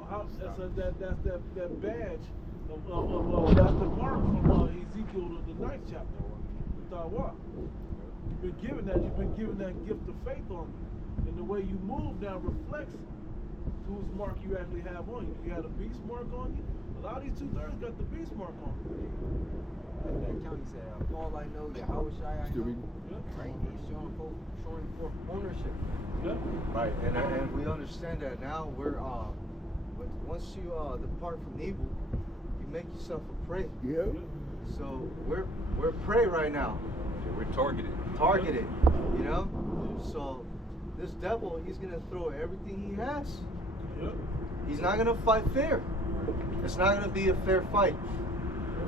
that's that badge that's the mark from Ezekiel the 9th chapter. What? You've been given that gift of faith on you. And the way you move now reflects whose mark you actually have on you. You had a beast mark on you. A lot of these 2/3 got the beast mark on. That county said, all I know, Yahushua I know. Right? He's showing for ownership. Yeah. Right, and we understand that now. We're once you depart from evil, you make yourself a prey. Yeah. So we're prey right now. Yeah, we're targeted. Targeted, you know. So this devil, he's gonna throw everything he has. Yep. He's not gonna fight fair. It's not gonna be a fair fight.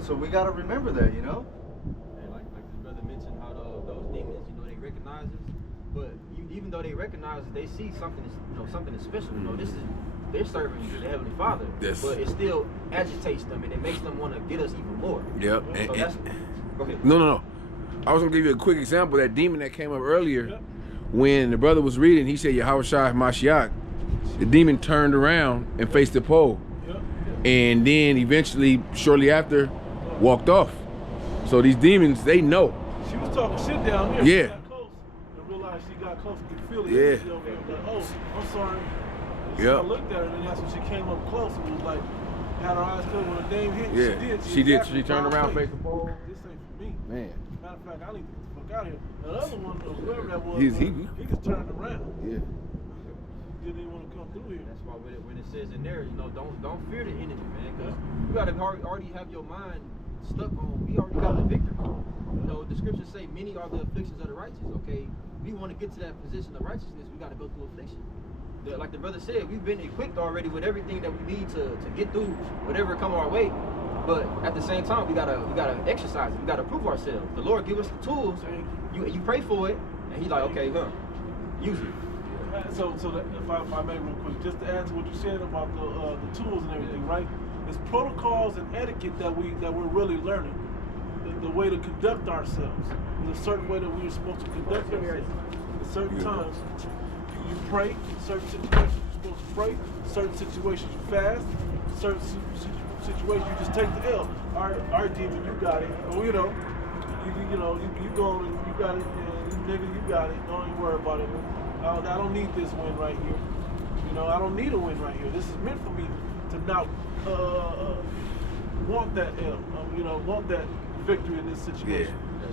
So we gotta remember that, you know. And like this brother mentioned, how those demons, they recognize us, but even though they recognize us, they see something, something is special. They're serving the Heavenly Father, but it still agitates them and it makes them want to get us even more. Yep. So go ahead. No. I was gonna give you a quick example. That demon that came up earlier, when the brother was reading, he said Yahushua Mashiach. The demon turned around and faced the pole, and then eventually, shortly after, walked off. So these demons, they know. She was talking shit down here. Yeah. She got close and realized she got close and could feel it. Yeah. She over there was like, oh, I'm sorry. Yeah. I looked at her, and that's when she came up close. It was like, had her eyes closed when the name hit. Yeah. She did. She turned around, faced the pole. This ain't for me. Man. Matter of fact, I need to get the fuck out of here. The other one, whoever that was, He just turned around. Yeah. Didn't even want to come through here. That's why when it says in there, don't fear the enemy, man, because you gotta already have your mind stuck on. We already got the victory. The scriptures say many are the afflictions of the righteous. Okay, we want to get to that position of righteousness. We got to go through affliction. Like the brother said, we've been equipped already with everything that we need to get through whatever come our way. But at the same time, we gotta exercise it. We gotta prove ourselves. The Lord give us the tools. You pray for it, and He's like, okay, use it. So that, if I may real quick, just to add to what you said about the tools and everything, right? It's protocols and etiquette that we're really learning. The way to conduct ourselves. There's a certain way that we're supposed to conduct ourselves. At certain times, you pray. In certain situations, you're supposed to pray. Certain situations, you fast. Certain situations, you just take the L. Our demon, you got it. Or, you go and you got it, and nigga, you got it. Don't even worry about it. I don't need this win right here. I don't need a win right here. This is meant for me to not want that L. Want that victory in this situation. Yeah.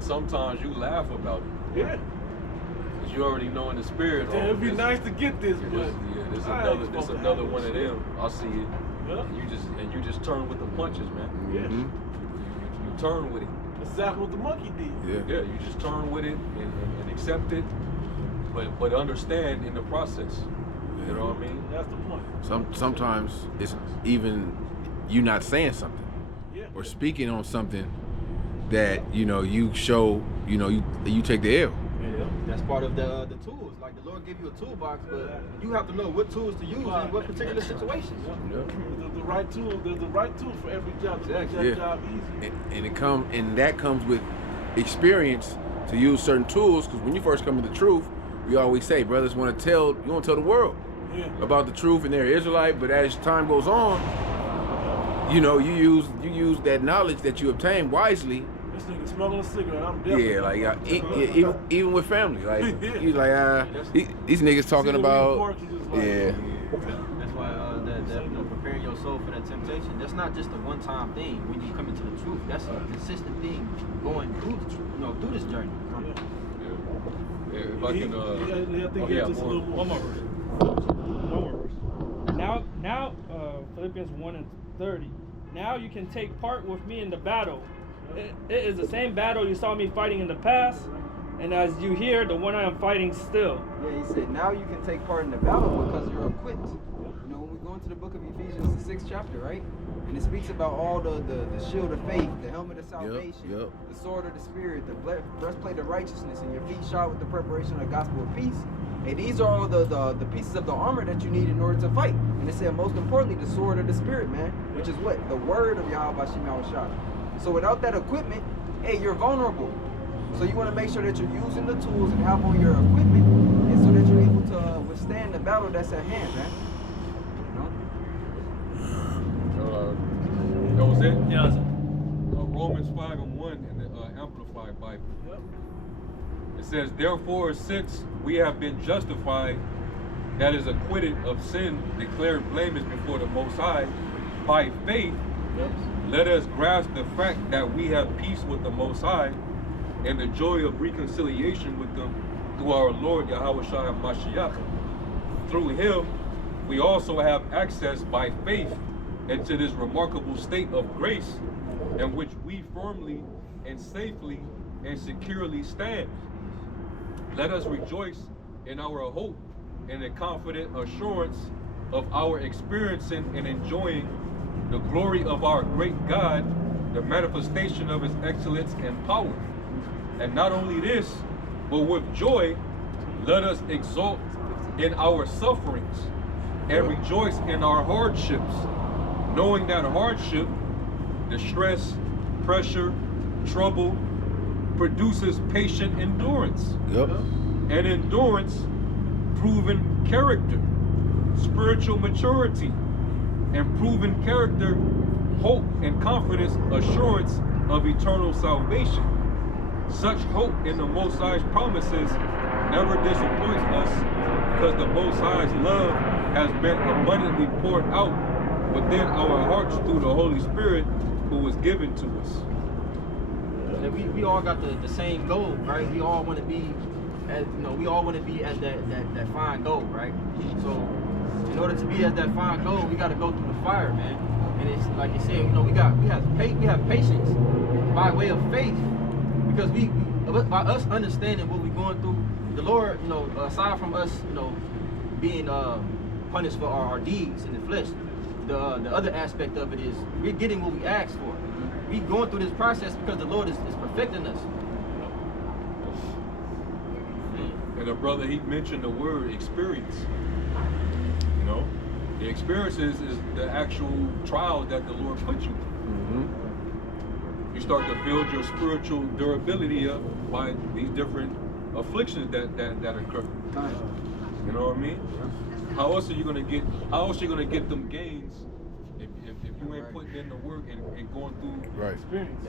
Sometimes you laugh about it. Yeah. Because you already know in the spirit. Yeah, it'd be nice to get this, but this another one of them. I see it. Yeah. And you just turn with the punches, man. Yeah. You turn with it. That's exactly what the monkey did. Yeah. You just turn with it and accept it, but understand in the process. You know what I mean? That's the point. Sometimes it's even you not saying something, or speaking on something that you show. You take the L. Yeah, that's part of the tools. Like the Lord give you a toolbox, but you have to know what tools to use in what particular situations. The right tool. There's the right tool for every job to make that job easy. And that comes with experience to use certain tools. Because when you first come to the truth, we always say, brothers you want to tell the world about the truth, and they're Israelite. But as time goes on, you use that knowledge that you obtain wisely. This nigga smoking a cigarette. I'm definitely. Yeah, like even with family, like he's like, these niggas talking about. Yeah. That's why preparing your soul for that temptation. That's not just a one-time thing. When you come into the truth, that's a consistent thing going through through this journey. Yeah. If I can. One more verse. Now, Philippians 1:30. Now you can take part with me in the battle. It is the same battle you saw me fighting in the past, and as you hear, the one I am fighting still. Yeah, he said, now you can take part in the battle because you're equipped. When we go into the book of Ephesians, the 6th chapter, right? And it speaks about all the shield of faith, the helmet of salvation, the sword of the spirit, the breastplate of righteousness, and your feet shod with the preparation of the gospel of peace. And these are all the pieces of the armor that you need in order to fight. And it said, most importantly, the sword of the spirit, man, which is what? The word of Yahweh Bashim Yahushua. So without that equipment, hey, you're vulnerable. So you want to make sure that you're using the tools and have on your equipment, and so that you're able to withstand the battle that's at hand, man. That was it? Yeah, that's it. Romans 5:1 in the Amplified Bible. Yep. It says, therefore, since we have been justified, that is acquitted of sin, declared blameless before the Most High, by faith, let us grasp the fact that we have peace with the Most High and the joy of reconciliation with them through our Lord Yahweh Shai Mashiach. Through him, we also have access by faith into this remarkable state of grace in which we firmly and safely and securely stand. Let us rejoice in our hope and the confident assurance of our experiencing and enjoying the glory of our great God, the manifestation of his excellence and power. And not only this, but with joy, let us exult in our sufferings and rejoice in our hardships, knowing that hardship, distress, pressure, trouble, produces patient endurance. Yep. And endurance, proven character, spiritual maturity, and proven character, hope and confidence, assurance of eternal salvation. Such hope in the Most High's promises never disappoints us, because the Most High's love has been abundantly poured out within our hearts through the Holy Spirit who was given to us. And we all got the same goal, right? We all want to be, as you know, we all want to be at that fine goal, right? So in order to be at that fine goal, we got to go through the fire, man. And it's like you said, you know, we have patience by way of faith, because by us understanding what we're going through, the Lord, you know, aside from us, you know, being punished for our deeds in the flesh, the other aspect of it is we're getting what we asked for. We going through this process because the Lord is perfecting us. And the brother, he mentioned the word experience. You know, the experience is the actual trial that the Lord put you through. You start to build your spiritual durability up by these different afflictions that occur. You know what I mean? How else are you gonna get them gains if you ain't putting in the work and going through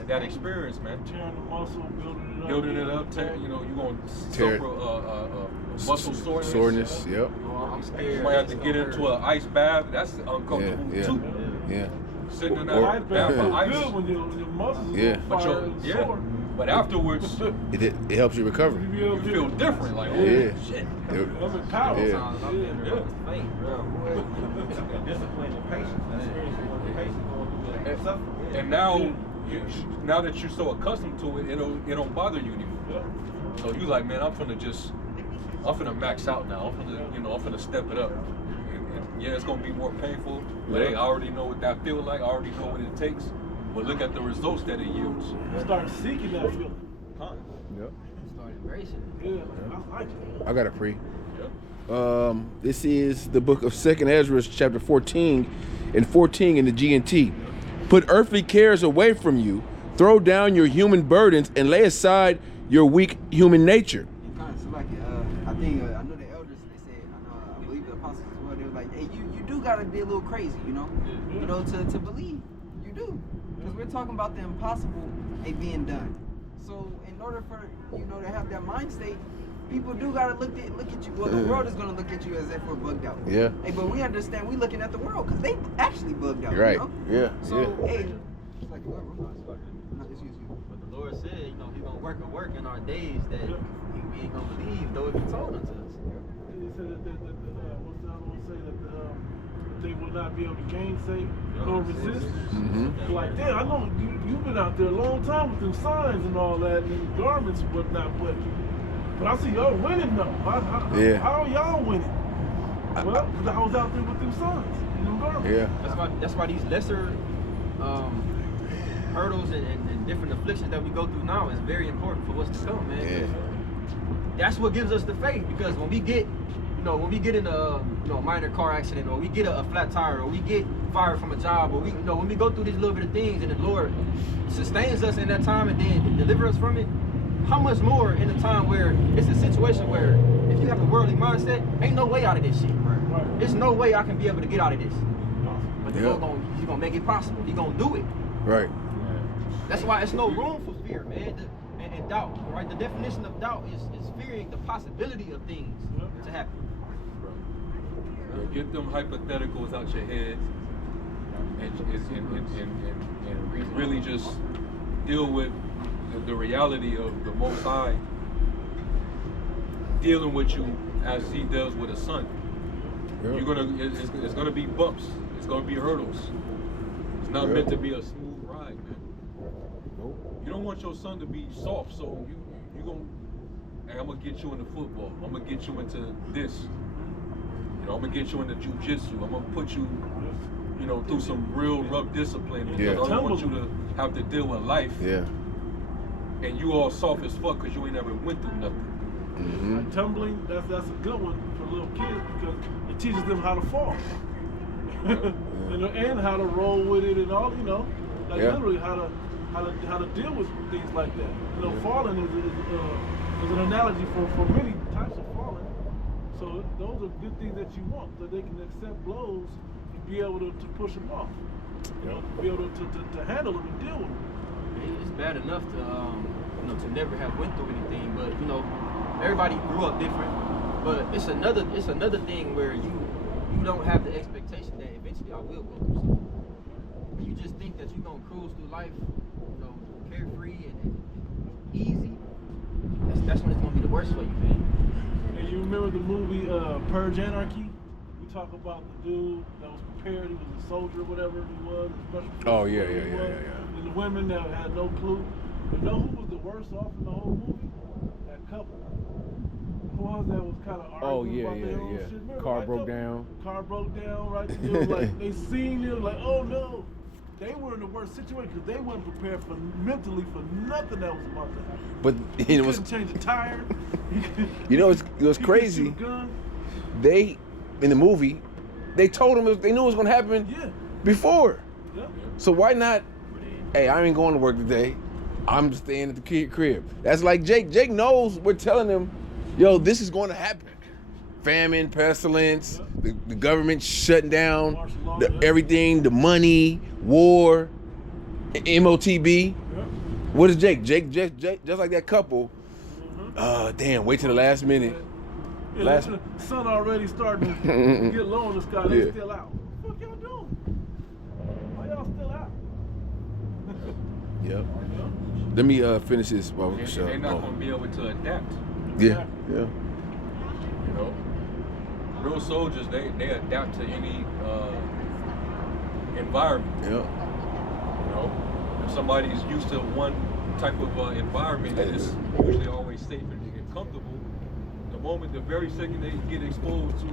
that experience, man? Tearing the muscle, building it up. You know, you're gonna suffer muscle soreness. Yep. I'm scared. You might have to get into an ice bath. That's uncomfortable too. Yeah. Sitting in that bath of ice. Good when your muscles are sore. But afterwards, it helps you recover. You feel different, like, oh shit. I'm in power. Discipline and patience. And now that you're so accustomed to it, it don't bother you anymore. So you like, man, I'm finna max out now. I'm finna step it up. And yeah, it's gonna be more painful, but hey, I already know what that feels like. I already know what it takes. But look at the results that it yields. Start seeking that feeling. Huh? Yep. Start embracing it. Yeah, I like it. I got a pre. Yep. This is the book of 2nd Ezra, chapter 14 and 14 in the GNT. Put earthly cares away from you, throw down your human burdens, and lay aside your weak human nature. Kind of like, I think I know the elders. They said, I believe the apostles as well. They were like, hey, you do gotta be a little crazy, you know, to believe. You do, because we're talking about the impossible being done. So in order for to have that mind state, people do gotta look at you. Well, the world is gonna look at you as if we're bugged out. Yeah. Hey, but we understand we looking at the world because they actually bugged out. Right. You know? Yeah. So hey, it's like whoever. But the Lord said, you know, He's gonna work a work in our days that we ain't gonna believe, though if He told unto us. He said that what's the other one say that they will not be able to gainsay nor resist. Like, damn, I know you've been out there a long time with them signs and all that and them garments and whatnot, but I see y'all winning though. How are y'all winning? Well, because I was out there with them signs and them garments. Yeah. That's why these lesser hurdles and different afflictions that we go through now is very important for what's to come, man. Yeah. That's what gives us the faith, because when we get in a minor car accident, or we get a flat tire, or we get fired from a job, or when we go through these little bit of things and the Lord sustains us in that time and then delivers us from it, how much more in a time where it's a situation where if you have a worldly mindset, ain't no way out of this shit. There's no way I can be able to get out of this. But the Lord he's gonna make it possible. He's gonna do it. Right. That's why it's no room for fear, man, and doubt. Right? The definition of doubt is fearing the possibility of things to happen. Yeah, get them hypotheticals out your head, and really just deal with the reality of the Most High dealing with you as He does with a son. Yep. It's gonna be bumps. It's gonna be hurdles. It's not meant to be a smooth ride, man. Nope. You don't want your son to be soft, so you gonna, hey, I'm gonna get you into football. I'm gonna get you into this. You know, I'm gonna get you into jujitsu. I'm gonna put you, you know, through some real rough discipline because I don't want you to have to deal with life. Yeah. And you all soft as fuck because you ain't never went through nothing. Mm-hmm. Like tumbling, that's a good one for little kids because it teaches them how to fall. You know, and how to roll with it and all, you know, like literally how to deal with things like that. You know, falling is an analogy for many types of falling. So those are good things that you want, so they can accept blows and be able to push them off. You know, be able to handle them and deal with them. It's bad enough to you know, to never have went through anything, but you know, everybody grew up different. But it's another thing where you don't have the expectation that eventually I will go through something. You just think that you're gonna cruise through life, you know, carefree and easy. That's when it's gonna be the worst for you, man. And you remember the movie Purge Anarchy? We talk about the dude that was prepared. He was a soldier, whatever he was. Oh yeah. And the women that had no clue. You know who was the worst off in the whole movie? That couple. The ones that was kind of arguing about their own shit. Remember, Car broke down, right? It was like, they seen it, like, oh no. They were in the worst situation because they weren't prepared mentally for nothing that was about to happen. But you couldn't change a tire. You know, it was crazy. They, in the movie, they told them they knew it was going to happen before. Yeah. So why not, hey, I ain't going to work today. I'm staying at the crib. That's like Jake. Jake knows we're telling him, yo, this is going to happen. Famine, pestilence, the government shutting down everything, the money, war, MOTB. What is Jake? Jake, just like that couple. Damn, wait till the last minute. Yeah, the sun already starting to get low in the sky. They still out. What the fuck y'all doing? Why y'all still out? Yep. Let me finish this while we're They're not going to be able to adapt. Yeah. You know, real soldiers, they adapt to any environment. Yeah. You know, if somebody's used to one type of environment that is usually always safe and comfortable, the very second they get exposed to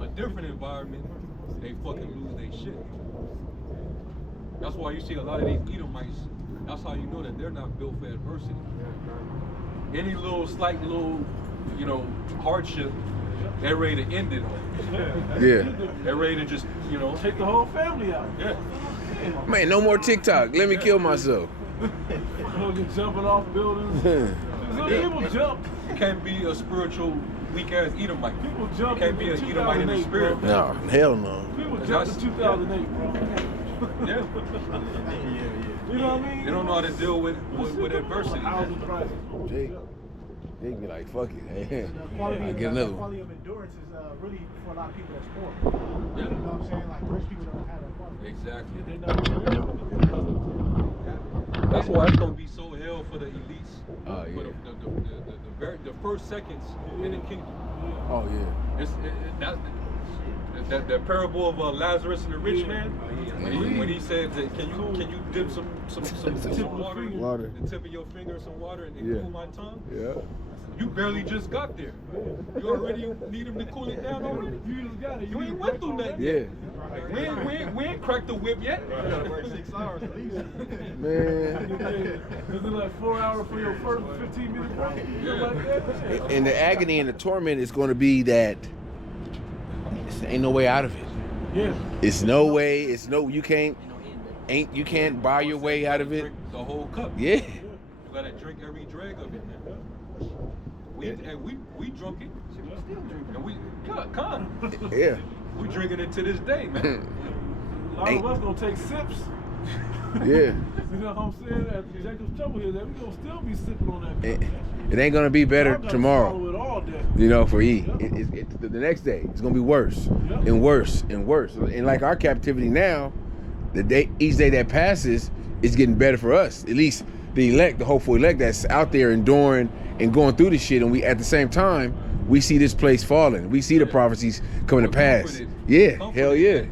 a different environment, they fucking lose their shit. That's why you see a lot of these Edomites. That's how you know that they're not built for adversity. Any slight little, you know, hardship, they're ready to end it on. Yeah. They're ready to just, you know, take the whole family out. Yeah. Man, no more TikTok. Let me kill myself. Jumping off buildings. People jump. You can't be a spiritual weak ass Edomite. People jump. You can't be an Edomite in the spirit. No, hell no. People jumped in 2008, bro. Yeah. You know what I mean? They don't know how to deal with adversity. They be like, fuck it. Hey, I get another one. Quality of endurance is really for a lot of people that's poor. Yeah. You know what I'm saying? Like rich people don't have that quality. Exactly. That's why it's gonna be so hell for the elites. For the first seconds in the kingdom. Oh yeah. That parable of Lazarus and the rich man, when he said that, can you dip some water, the tip of your finger, some water, and cool my tongue? Yeah. You barely just got there. You already need him to cool it down already. You just got it. You ain't went through that yet. We ain't cracked the whip yet. You gotta work 6 hours at least. Man. Is it like 4 hours for your first 15-minute break? Yeah. And the agony and the torment is going to be that ain't no way out of it. Yeah. It's no way. It's no. You can't buy your way out of it. The whole cup. Yeah. You gotta drink every drag of it, man. We drunk it. And we come. Yeah. We drinking it to this day, man. lot of us gonna take sips. Yeah. You know what I'm saying? At Jacob's Trouble here, that we gonna still be sipping on that. It ain't gonna be better tomorrow. It all day. You know, for E. Yep. The next day, it's gonna be worse and worse and worse. And like our captivity now, each day that passes is getting better for us. At least the elect, the hopeful elect that's out there enduring and going through this shit, and we at the same time we see this place falling. We see the prophecies coming to pass. Yeah, hell yeah.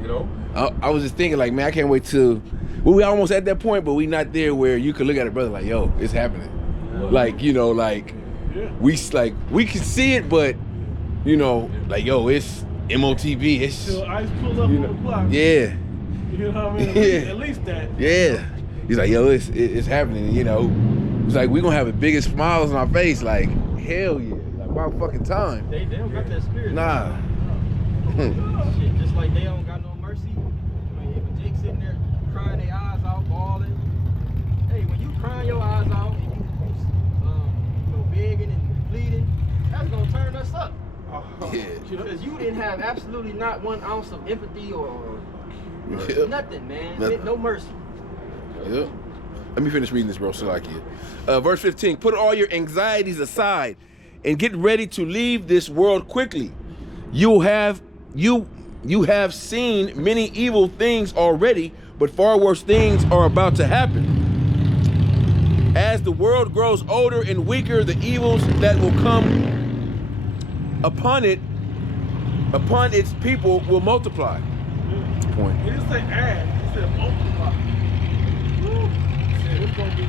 You know? I was just thinking, like, man, I can't wait till we almost at that point, but we not there where you could look at a brother like, yo, it's happening. Like, you know, like we can see it, but you know, like, yo, it's MOTB. It's till ice pull up on the block. Yeah. You know what I mean? At least that. Yeah. He's like, yo, it's happening. You know, it's like we gonna have the biggest smiles on our face. Like, hell yeah, like about fucking time. They don't got that spirit. Nah. Shit, just like they don't got no mercy. I mean, if Jake sitting there crying their eyes out, bawling. Hey, when you crying your eyes out and you know, begging and pleading, that's gonna turn us up. Yeah. Because you didn't have absolutely not 1 ounce of empathy or nothing, man. Nothing. No mercy. Yep. Let me finish reading this, bro. Verse 15. Put all your anxieties aside and get ready to leave this world quickly. You have seen many evil things already, but far worse things are about to happen. As the world grows older and weaker, the evils that will come upon its people will multiply. Point. He didn't say add, he said multiply. It's gonna be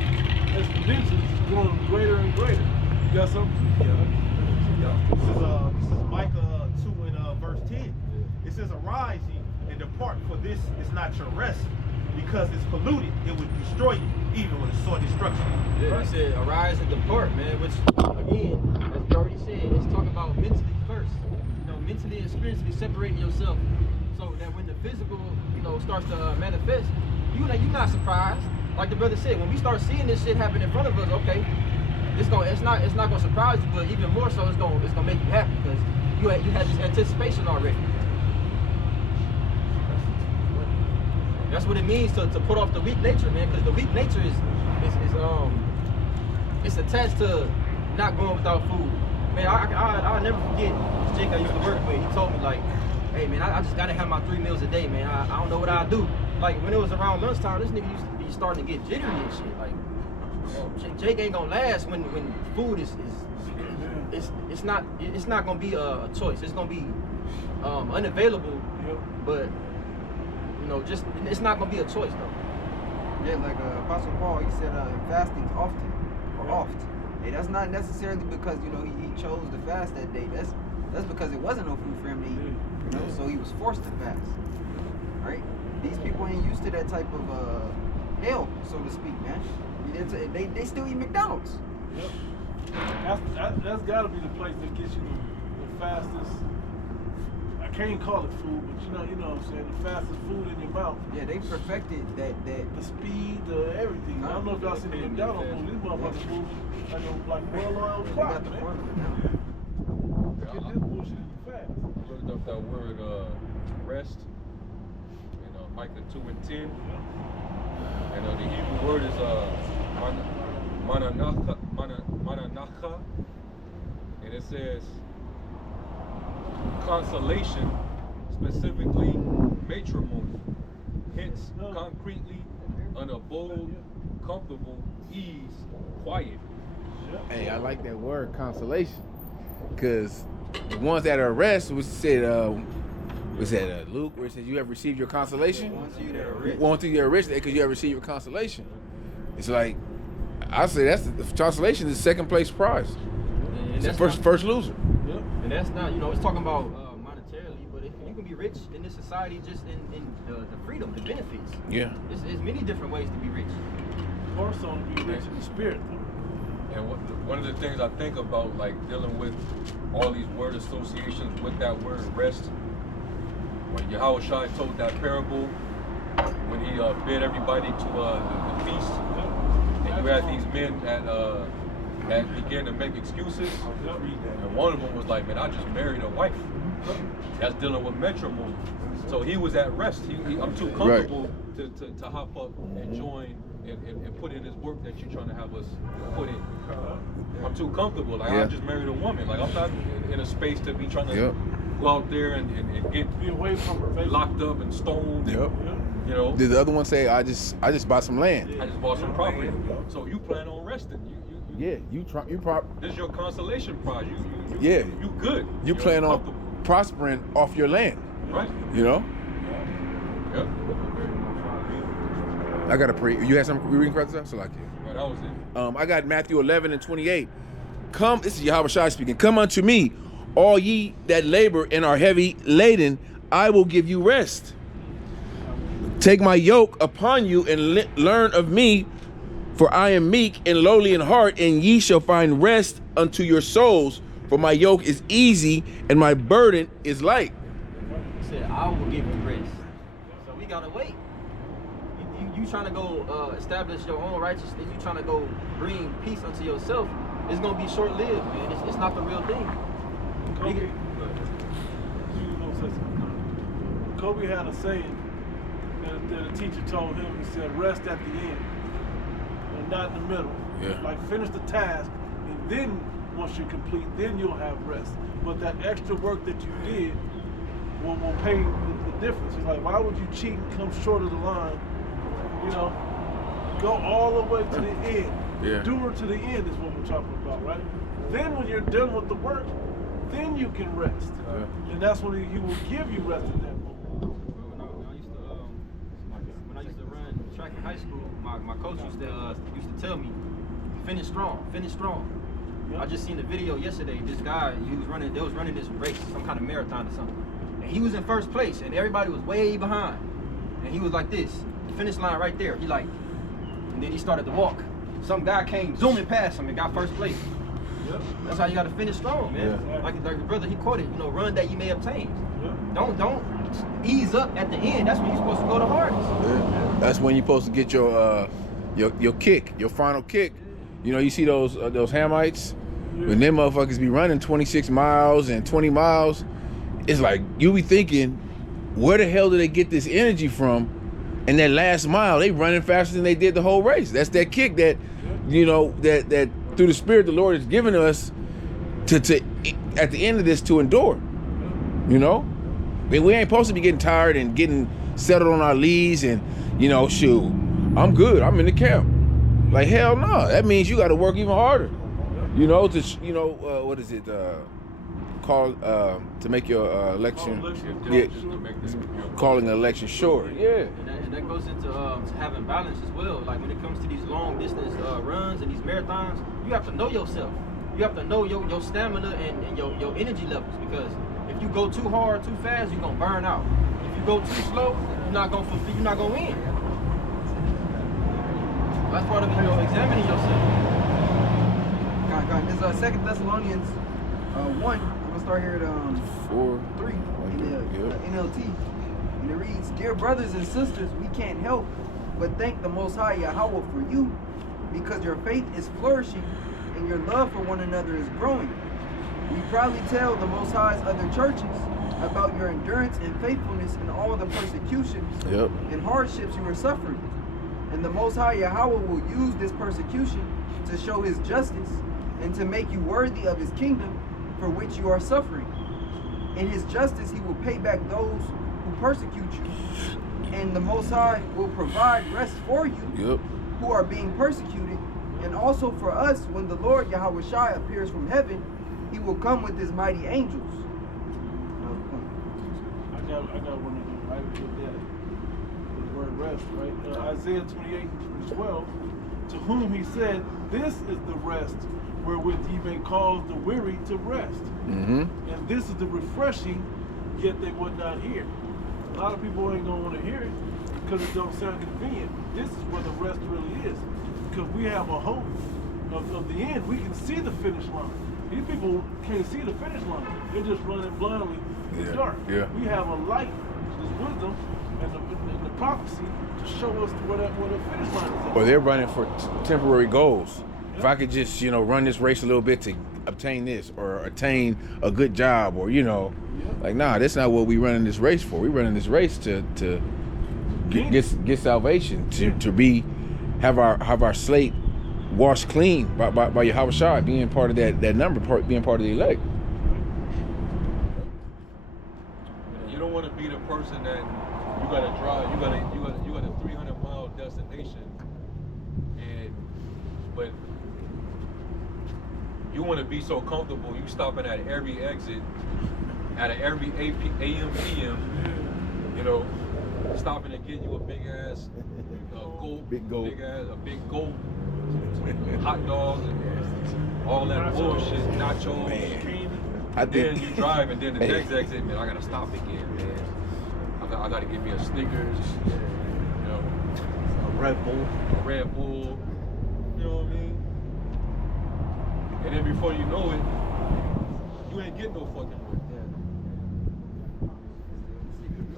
exponentially growing greater and greater. You got something? Yeah. This is Micah 2 and verse 10. It says, "Arise ye and depart, for this is not your rest, because it's polluted. It would destroy you, even with a sore destruction." Yeah, he said, arise and depart, man. Which, again, as you already said, it's talking about mentally first. You know, mentally and spiritually separating yourself, so that when the physical, you know, starts to manifest, you're not surprised. Like the brother said, when we start seeing this shit happen in front of us, okay, it's not gonna surprise you, but even more so, it's gonna make you happy because you had this anticipation already. That's what it means to put off the weak nature, man. Because the weak nature is attached to not going without food. Man, I'll never forget Jake I used to work with. He told me, like, hey man, I just gotta have my 3 meals a day, man. I don't know what I'll do. Like when it was around lunchtime, this nigga used to be starting to get jittery and shit. Like, Jake ain't gonna last when food it's not gonna be a choice. It's gonna be unavailable, but you know, just it's not gonna be a choice though. Yeah, like Apostle Paul, he said fasting's often or oft. Hey, that's not necessarily because, you know, he chose to fast that day. That's because it wasn't no food for him to eat. You know, so he was forced to fast. Right? These people ain't used to that type of hell, so to speak, man. They still eat McDonald's. Yep. That's got to be the place that gets you the fastest. I can't call it food, but you know what I'm saying, the fastest food in your mouth. Yeah, they perfected that the speed, the everything. I don't know if y'all seen the McDonald's food. These motherfuckers move like well-oiled clock, man. Get this bullshit fast. I looked up that word rest in Micah 2 and 10. And the Hebrew word is mananacha, and it says consolation, specifically matrimony, hence concretely, on a bold, comfortable, ease, quiet. Hey, I like that word, consolation, because the ones that are at rest was said, Luke, where it says you have received your consolation? Want to you are rich because you have received your consolation. It's like, I say that's the consolation is the second place prize. It's the first loser. Yep. And that's not, you know, it's talking about monetarily, but if you can be rich in this society just in the freedom, the benefits. Yeah. There's many different ways to be rich. More so to be rich in the spirit. And one of the things I think about, like dealing with all these word associations with that word rest, when Yahushua told that parable, when he bid everybody to the feast, and you had these men that began to make excuses, and one of them was like, man, I just married a wife. That's dealing with metronome. So he was at rest. I'm too comfortable to hop up and join and put in this work that you're trying to have us put in. I'm too comfortable. Like I just married a woman. Like I'm not in a space to be trying to go out there and get be away from her, locked up and stoned. You know. Did the other one say I just bought some land? I just bought some property. So you plan on resting? You This is your consolation prize. You good. You plan on prospering off your land. Right. You know. Yep. I got to pray. You had something reading, brother? So like, that was it. I got Matthew 11:28. Come, this is Yahweh Shai speaking. Come unto me, all ye that labor and are heavy laden, I will give you rest. Take my yoke upon you and learn of me, for I am meek and lowly in heart, and ye shall find rest unto your souls. For my yoke is easy and my burden is light. He said, I will give you rest. So we gotta wait. You trying to go establish your own righteousness, you trying to go bring peace unto yourself, it's gonna be short-lived, man. It's not the real thing. Kobe had a saying that a teacher told him. He said, rest at the end and not in the middle. Like finish the task, and then once you complete, then you'll have rest. But that extra work that you did will pay the difference. He's like, why would you cheat and come short of the line? You know, go all the way to the end. Do it to the end is what we're talking about, right? Then when you're done with the work, then you can rest. And that's when he will give you rest at that moment. When I used to run track in high school, my coach used to tell me, finish strong, finish strong. I just seen the video yesterday. This guy, they was running this race, some kind of marathon or something. And he was in first place, and everybody was way behind. And he was like this, the finish line right there. He like, and then he started to walk. Some guy came zooming past him and got first place. That's how you got to finish strong, man. Like the brother, he quoted, run that you may obtain. Don't ease up at the end. That's when you're supposed to go the hardest. That's when you're supposed to get your kick, your final kick. You know, you see those Hamites, when them motherfuckers be running 26 miles and 20 miles, it's like you be thinking, where the hell do they get this energy from? And that last mile, they running faster than they did the whole race. That's that kick that, that through the Spirit the Lord has given us to at the end of this to endure. You know, I mean, we ain't supposed to be getting tired and getting settled on our leads and shoot, I'm good, I'm in the camp. Like hell no, that means you got to work even harder. What is it called to make your election? Calling an election short. And that goes into having balance as well. Like when it comes to these long distance runs and these marathons, you have to know yourself. You have to know your stamina and your energy levels, because if you go too hard, too fast, you're gonna burn out. If you go too slow, you're not gonna win. That's part of examining yourself. God. This 2 Thessalonians 1. I'm gonna start here at 4:3 in the NLT. And it reads, "Dear brothers and sisters, we can't help but thank the Most High Yahweh for you, because your faith is flourishing and your love for one another is growing. We proudly tell the Most High's other churches about your endurance and faithfulness in all the persecutions and hardships you are suffering. And the Most High Yahweh will use this persecution to show his justice and to make you worthy of his kingdom for which you are suffering. In his justice, he will pay back those who persecute you. And the Most High will provide rest for you who are being persecuted. And also for us, when the Lord Yahweh Shai appears from heaven, he will come with his mighty angels." I got one of them right with that. The word rest, right? Isaiah 28:12, to whom he said, "This is the rest wherewith ye may cause the weary to rest." And this is the refreshing, yet they would not hear. A lot of people ain't gonna want to hear it because it don't sound convenient. This is where the rest really is, because we have a hope of the end. We can see the finish line. These people can't see the finish line. They're just running blindly in the dark. We have a light, this wisdom, and the prophecy to show us where the finish line is at. Or they're running for temporary goals. If I could just, run this race a little bit to obtain this or attain a good job or like nah, that's not what we running this race for. We running this race to get salvation, to have our slate washed clean by Yahweh Shai, being part of that number, being part of the elect. You don't want to be the person that you gotta drive, you got a 300-mile destination, but you want to be so comfortable, you stopping at every exit, at every AM, PM, stopping to get you a big ass goat, a big goat, hot dogs, and all that bullshit, nachos. Then you drive, and then the next exit, man, I gotta stop again, man. I gotta get me a Snickers, A Red Bull. You know what I mean? And then before you know it, you ain't getting no fucking work.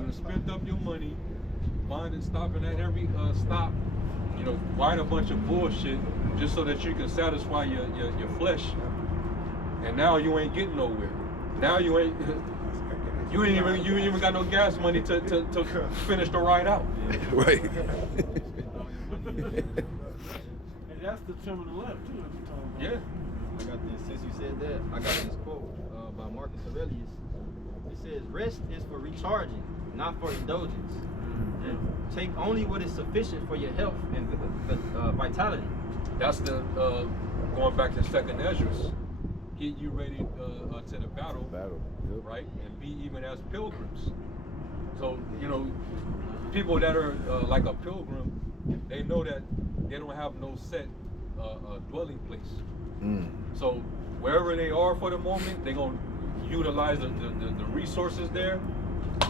You spent up your money, buying and stopping at every stop, buying a bunch of bullshit just so that you can satisfy your flesh. And now you ain't getting nowhere. Now you ain't even got no gas money to finish the ride out. Right. And that's the term of the left too. Yeah. I got this, since you said that, I got this quote by Marcus Aurelius. It says, "Rest is for recharging, not for indulgence. Take only what is sufficient for your health and vitality." That's the going back to second Esdras. Get you ready to the battle, right? And be even as pilgrims. So, people that are like a pilgrim, they know that they don't have no set dwelling place. So wherever they are for the moment, they're going to utilize the resources there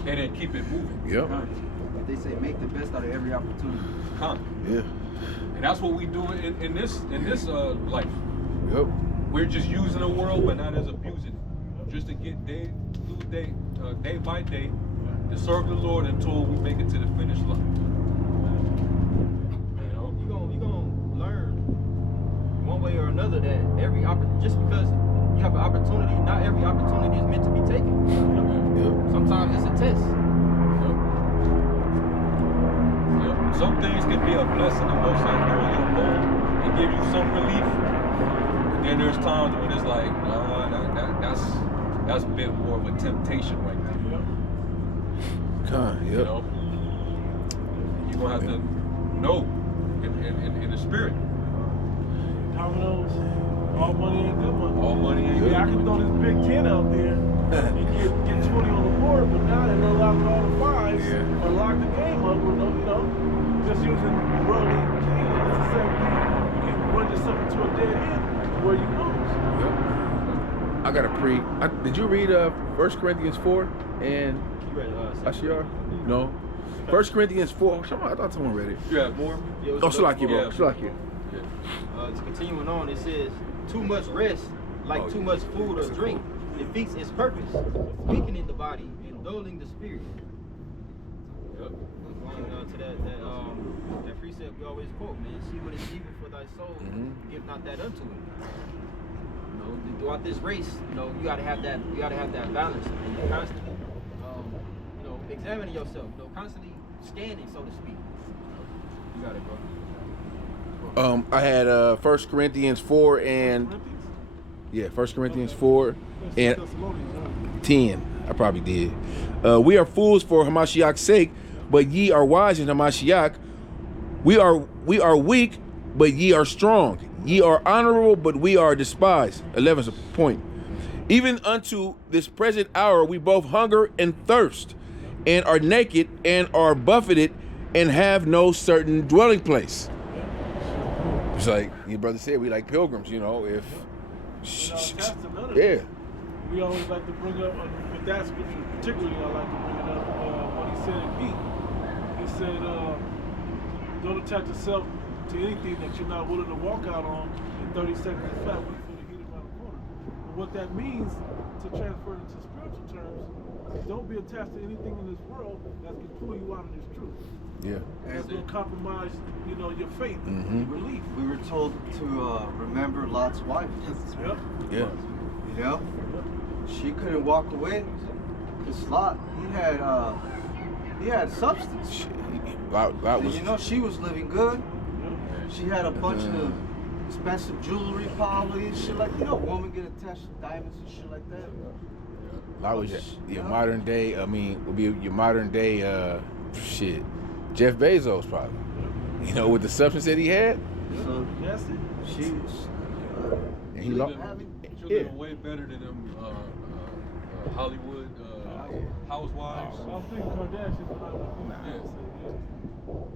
and then keep it moving. Yep. They say make the best out of every opportunity. Yeah. And that's what we do in this life. Yep. We're just using the world, but not as abusing it. Just to get day by day, to serve the Lord until we make it to the finish line. You're gonna learn one way or another that just because you have an opportunity, not every opportunity is meant to be taken. Sometimes it's a test. Some things can be a blessing the Most High throw your bone and give you some relief. But then there's times when it's like, that's a bit more of a temptation right now. You're gonna have to know in the spirit. Dominoes, all money ain't good money. All money ain't good. I can throw this big 10 out there and get 20 on the board, but now they don't allow all the fives or lock the game up with just using worldly things. It's the same thing. You can run yourself into a dead end where you lose. I got a did you read 1 Corinthians 4 and Ashiar? No. 1 Corinthians 4. I thought someone read it. You have more? Shalaki, bro. Shalaki. Continuing on, it says, too much rest, like too much food or drink, defeats its purpose, weakening the body and dulling the spirit. Going to that precept we always quote, man, see what is evil for thy soul, give not that unto it. Throughout this race, you gotta have that balance, and you constantly examining yourself, constantly scanning, so to speak. You got it, bro. I had 1 Corinthians 4 and 1 Corinthians 4 and 10. I probably did. We are fools for Hamashiach's sake, but ye are wise in Hamashiach. We are weak, but ye are strong. Ye are honorable, but we are despised. 11's a point. Even unto this present hour we both hunger and thirst, and are naked, and are buffeted, and have no certain dwelling place. It's like your brother said, we like pilgrims, that's another yeah. We always like to bring up, with that scripture particularly, I like to bring it up, what he said in B. He said, don't attach yourself to anything that you're not willing to walk out on in 30 seconds flat, wait for the heat around the corner. But what that means, to transfer it into spiritual terms, Don't be attached to anything in this world that can pull you out of this truth. Yeah. That's going to compromise, you know, your faith, your belief. We were told to remember Lot's wife. Yep. Yeah. You know, she couldn't walk away because Lot, he had substance. Lot was, you know, she was living good. She had a bunch of expensive jewelry, probably shit like, you know, women get attached to diamonds and shit like that. Lot was your modern day. I mean, would be your modern day. Shit, Jeff Bezos probably. You know, with the substance that he had. So That's it. she was. And he lost. She's living way better than them Hollywood housewives. I was thinking Kardashians.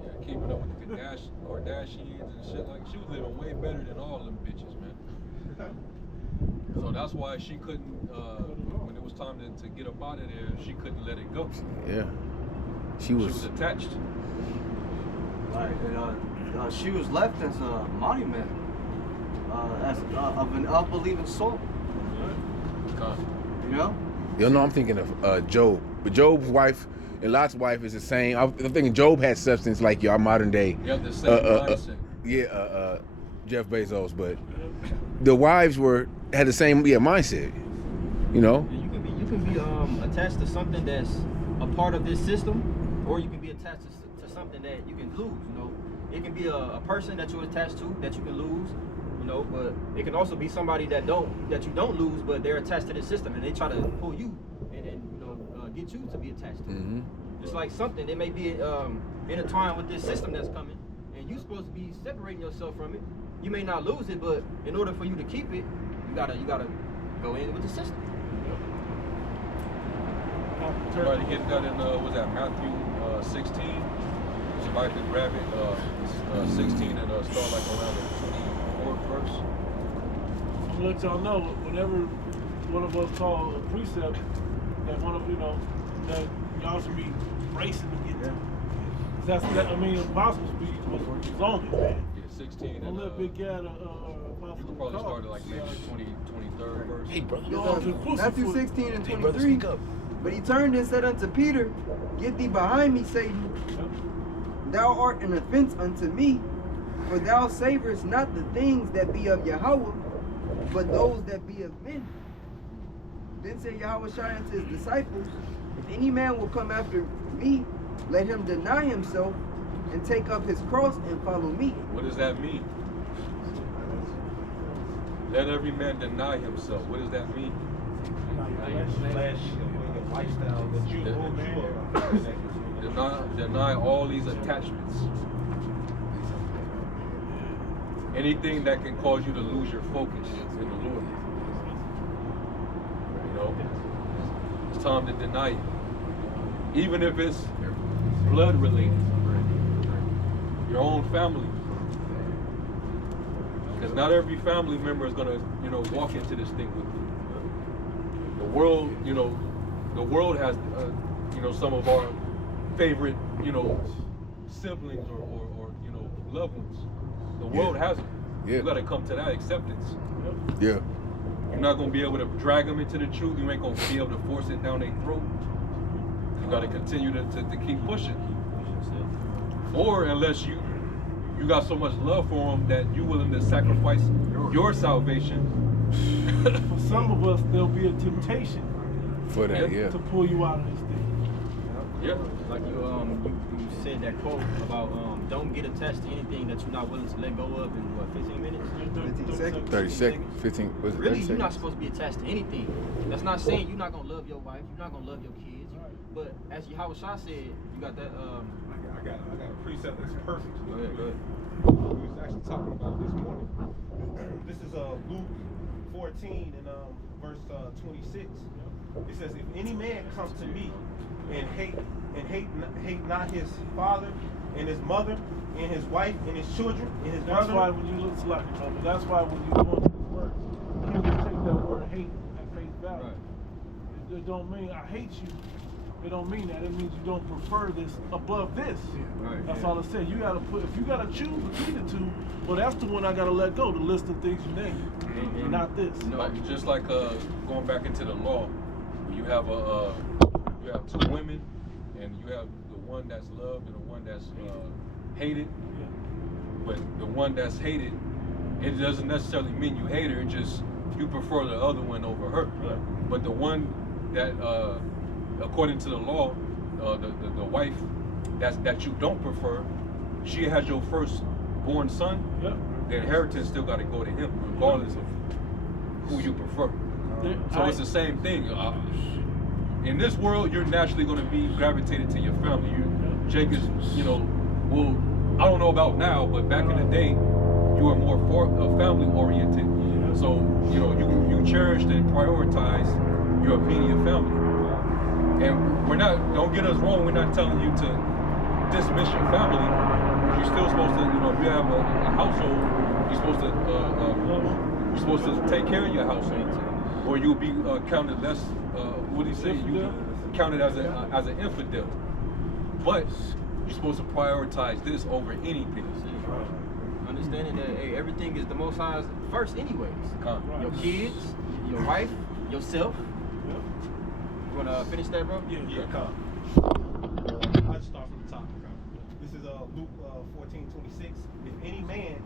Yeah, keeping up with the Kardashians and shit. Like, she was living way better than all of them bitches, man. So that's why she couldn't, when it was time to get up out of there, she couldn't let it go. Yeah. She She was was attached. Right, and she was left as a monument, of an unbelieving soul. You know? You know, I'm thinking of Job. But Job's wife and Lot's wife is the same. I'm thinking Job had substance like your modern day. You have the same mindset. Jeff Bezos. But the wives had the same mindset. You know. You can be attached to something that's a part of this system, or you can be attached to something that you can lose. You know, it can be a person that you're attached to that you can lose. You know, but it can also be somebody that you don't lose, but they're attached to this system and they try to pull you and you know get you to be attached to. Mm-hmm. Just like something that may be intertwined with this system that's coming, and you're supposed to be separating yourself from it. You may not lose it, but in order for you to keep it, you gotta go in with the system. Somebody get that in was that Matthew 16? Somebody could grab it 16 and start like around the 24th verse. I'm gonna let y'all know whenever one of us call a precept that that y'all should be racing to get to. I mean, the apostles was on it, man. Yeah, 16 Don't and let Big Gad it probably started like maybe 23rd verse. Hey, brother. Matthew 16 and 23. But he turned and said unto Peter, Get thee behind me, Satan. Thou art an offense unto me, for thou savorest not the things that be of Yahweh, but those that be of men. Then said Yahweh unto his disciples, If any man will come after me, let him deny himself and take up his cross and follow me. What does that mean? Let every man deny himself. What does that mean? Lifestyle that you Deny all these attachments. Anything that can cause you to lose your focus in the Lord. You know, it's time to deny it. Even if it's blood related, your own family. Because not every family member is gonna, walk into this thing with you. The world, the world has, some of our favorite, siblings or loved ones. The world has it. Yeah. You got to come to that acceptance. Yeah. You're not going to be able to drag them into the truth. You ain't going to be able to force it down their throat. You got to continue to keep pushing. Or unless you got so much love for them that you're willing to sacrifice your salvation. For some of us, there'll be a temptation For that, yeah. to pull you out of this thing. Yeah. Like you said that quote about don't get attached to anything that you're not willing to let go of in what, 15 minutes? 15 seconds. 30 seconds. 15. Was it 30 Really, you're seconds? not supposed to be attached to anything. That's not saying you're not gonna love your wife, you're not gonna love your kids. But as Yahweh Shah said, you got that. I got a precept that's perfect. Go ahead. We was actually talking about this morning. This is Luke 14 and verse 26. It says, "If any man comes to me and hate not his father and his mother and his wife and his children and his brother." That's why when you look like it, brother, that's why when you go into this word, you can't just take that word hate at face value. Right. It don't mean I hate you. It don't mean that. It means you don't prefer this above this. Right. That's all it says. You gotta if you gotta choose between the two, well, that's the one I gotta let go. The list of things you named, not this. Just like going back into the law, when you have you have two women, and you have the one that's loved and the one that's hated. But the one that's hated, it doesn't necessarily mean you hate her. It just you prefer the other one over her. But the one that, according to the law, the wife that you don't prefer, she has your firstborn son. The inheritance still got to go to him, regardless of who you prefer. So it's the same thing. In this world, you're naturally going to be gravitated to your family. Jake is, well, I don't know about now, but back in the day, you were more family oriented. So, you cherished and prioritized your immediate family. And don't get us wrong, we're not telling you to dismiss your family. You're still supposed to, if you have a household, you're supposed to take care of your household, or you'll be counted less. What do you say? You'll be counted as an infidel. But you're supposed to prioritize this over anything. Understanding that everything is the Most High's first, anyways. Your kids, your wife, yourself. You wanna finish that, bro? Yeah. I'll just start from the top. This is Luke 14:26. If any man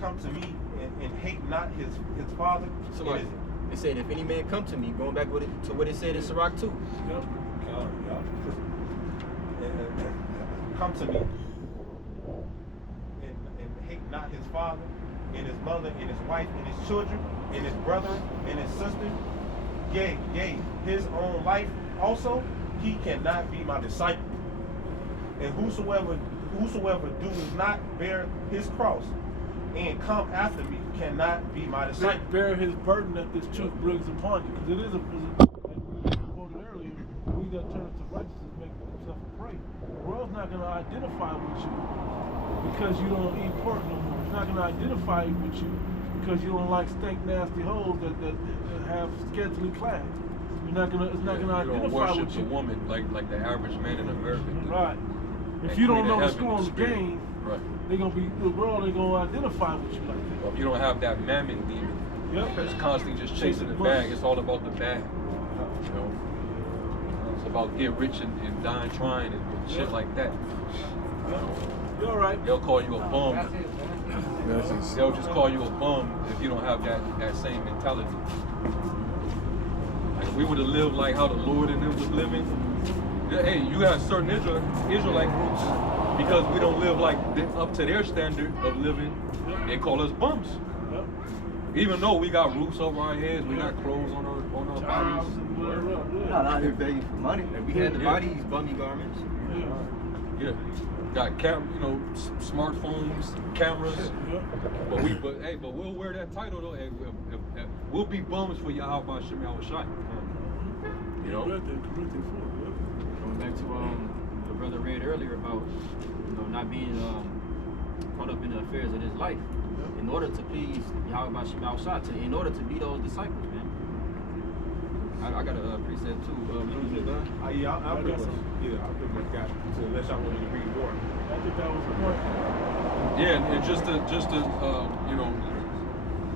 come to me and hate not his father, it said, if any man come to me, going back to what it said in Sirach 2. Come to me and hate not his father and his mother and his wife and his children and his brother and his sister, yea, his own life also, he cannot be my disciple. And whosoever does not bear his cross and come after me cannot be my disciple. Bear his burden that this truth brings upon you. Because it is like we quoted earlier, we that turn to righteousness make himself a prey. The world's not going to identify with you because you don't eat pork no more. It's not going to identify with you because you don't like stank, nasty hoes that have scantily clad. It's not going to identify with you. The woman like the average man in America do. Right. If you don't know the score on the game, the world ain't going to identify with you like that. If you don't have that mammon demon, it's constantly just chasing the bag. It's all about the bag. It's about get rich and dying trying and shit like that. You're all right. They'll call you a bum. They'll just call you a bum if you don't have that same mentality. Like if we would have lived like how the Lord and them was living, hey, you have certain Israelite groups, because we don't live like up to their standard of living, they call us bums. Even though we got roofs over our heads, we got clothes on our bodies. We're not out here begging for money. We had to buy these bummy garments. Got smartphones, cameras. But we'll wear that title though. We'll be bums for Yahweh Shem Yahushai. Going back to the brother read earlier about not being caught up in the affairs of this life, in order to please Yahweh Shem Yahushai, in order to be those disciples, man. I got a precept too. I pretty much got it. So unless y'all want me to read more. I think that was the point. Yeah, and just to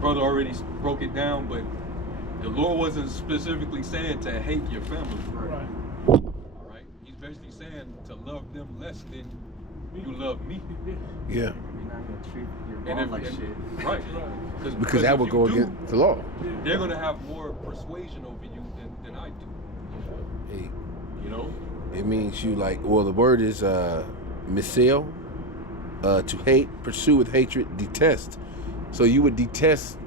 brother already broke it down, but the Lord wasn't specifically saying to hate your family. Right. All right. He's basically saying to love them less than you love me. Yeah. You're not going to treat your mom like shit. Right. Because that would go against the law. They're going to have more persuasion over you than I do. Hey. It means you the word is misel, to hate, pursue with hatred, detest. So you would detest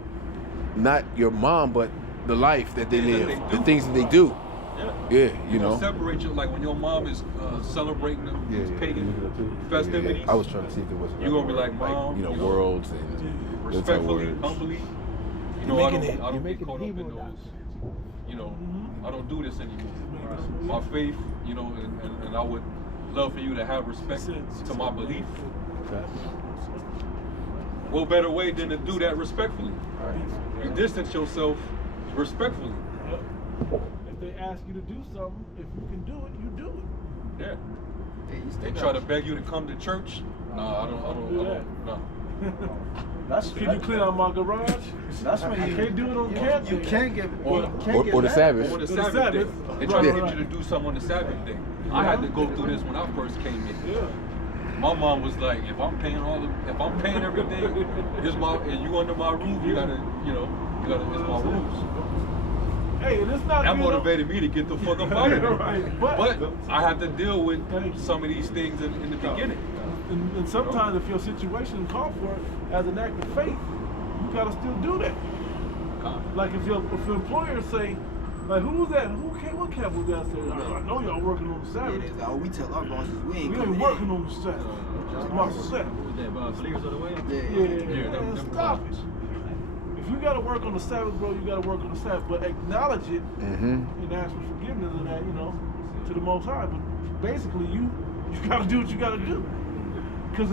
not your mom, but the life that they live, the things that they do. Yeah, separate you, like when your mom is celebrating these pagan festivities. I was trying to see if there was. You're going to be like, Mom, worlds and respectfully, humbly. I don't get caught up in those. I don't do this anymore. My faith, and I would love for you to have respect to my belief. What better way than to do that respectfully? You distance yourself respectfully. If they ask you to do something, if you can do it, you do it. Yeah. They try to beg you to come to church. No, I don't. No. Can you clean out my garage? That's when I can't do it on camping. You can't get or the Sabbath. On the The Sabbath Sabbath. day. They try to Right. get you to do something on the Sabbath day. I had to go through this when I first came in. Yeah. My mom was like, if I'm paying everything, and you under my roof, you gotta, it's my rules. Hey, and it's not That real. motivated me to get the fuck up out of there. Right. But I had to deal with some of these things in the beginning. And sometimes if your situation calls for it as an act of faith, you gotta still do that. Like if your employer say, like who's that? What camp was that? Say, I know y'all working on the Sabbath. Yeah, we tell our bosses we ain't working on the Sabbath. My Sabbath. What was that, Believers of the Way? Yeah, them stop it. If you gotta work on the Sabbath, bro, you gotta work on the Sabbath, but acknowledge it and ask for forgiveness of that, to the Most High. But basically, you gotta do what you gotta do. Because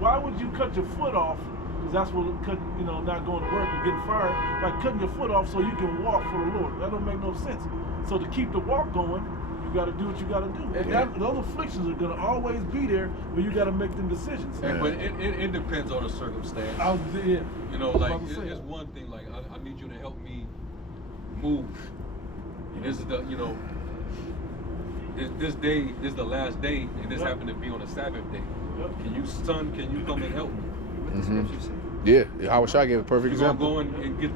why would you cut your foot off? Because that's what not going to work and getting fired. Like cutting your foot off so you can walk for the Lord. That don't make no sense. So to keep the walk going, you got to do what you got to do. And those afflictions are going to always be there, but you got to make them decisions. But it depends on the circumstance. It's one thing, like, I need you to help me move. And this is this is the last day, and this happened to be on a Sabbath day. Can you come and help me? What the scripture say? Yeah, how wish I gave a perfect You gonna example. go and get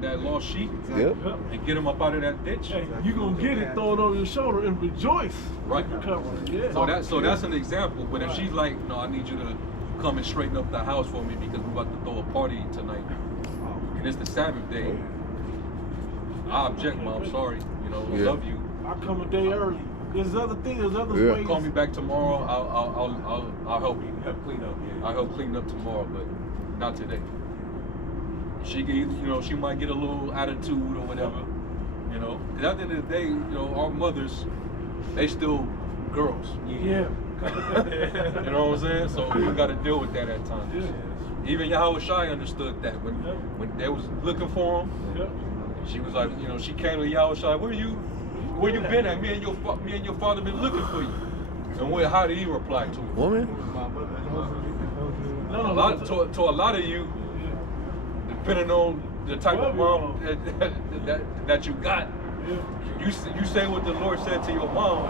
that lost sheep Yep. and get him up out of that ditch? Hey, you going to get it, throw it on your shoulder, and rejoice. Right. Yeah. So that's an example. But if she's like, no, I need you to come and straighten up the house for me because we're about to throw a party tonight, and it's the Sabbath day, I object, Mom. Sorry. I love you. I come a day early. There's other things. There's other ways. Call me back tomorrow. I'll help you. Clean up. I'll help clean up tomorrow, but not today. She can, she might get a little attitude or whatever. Because at the end of the day, our mothers, they still girls. Yeah. You know what I'm saying? So we got to deal with that at times. Yeah. Even Yahweh Shai understood that when they was looking for him. Yeah. She was like, she came to Yahweh Shai, where you been at? Me and your father been looking for you. And how did he reply to it? Woman? To a lot of you, depending on the type of mom that you got, you say what the Lord said to your mom,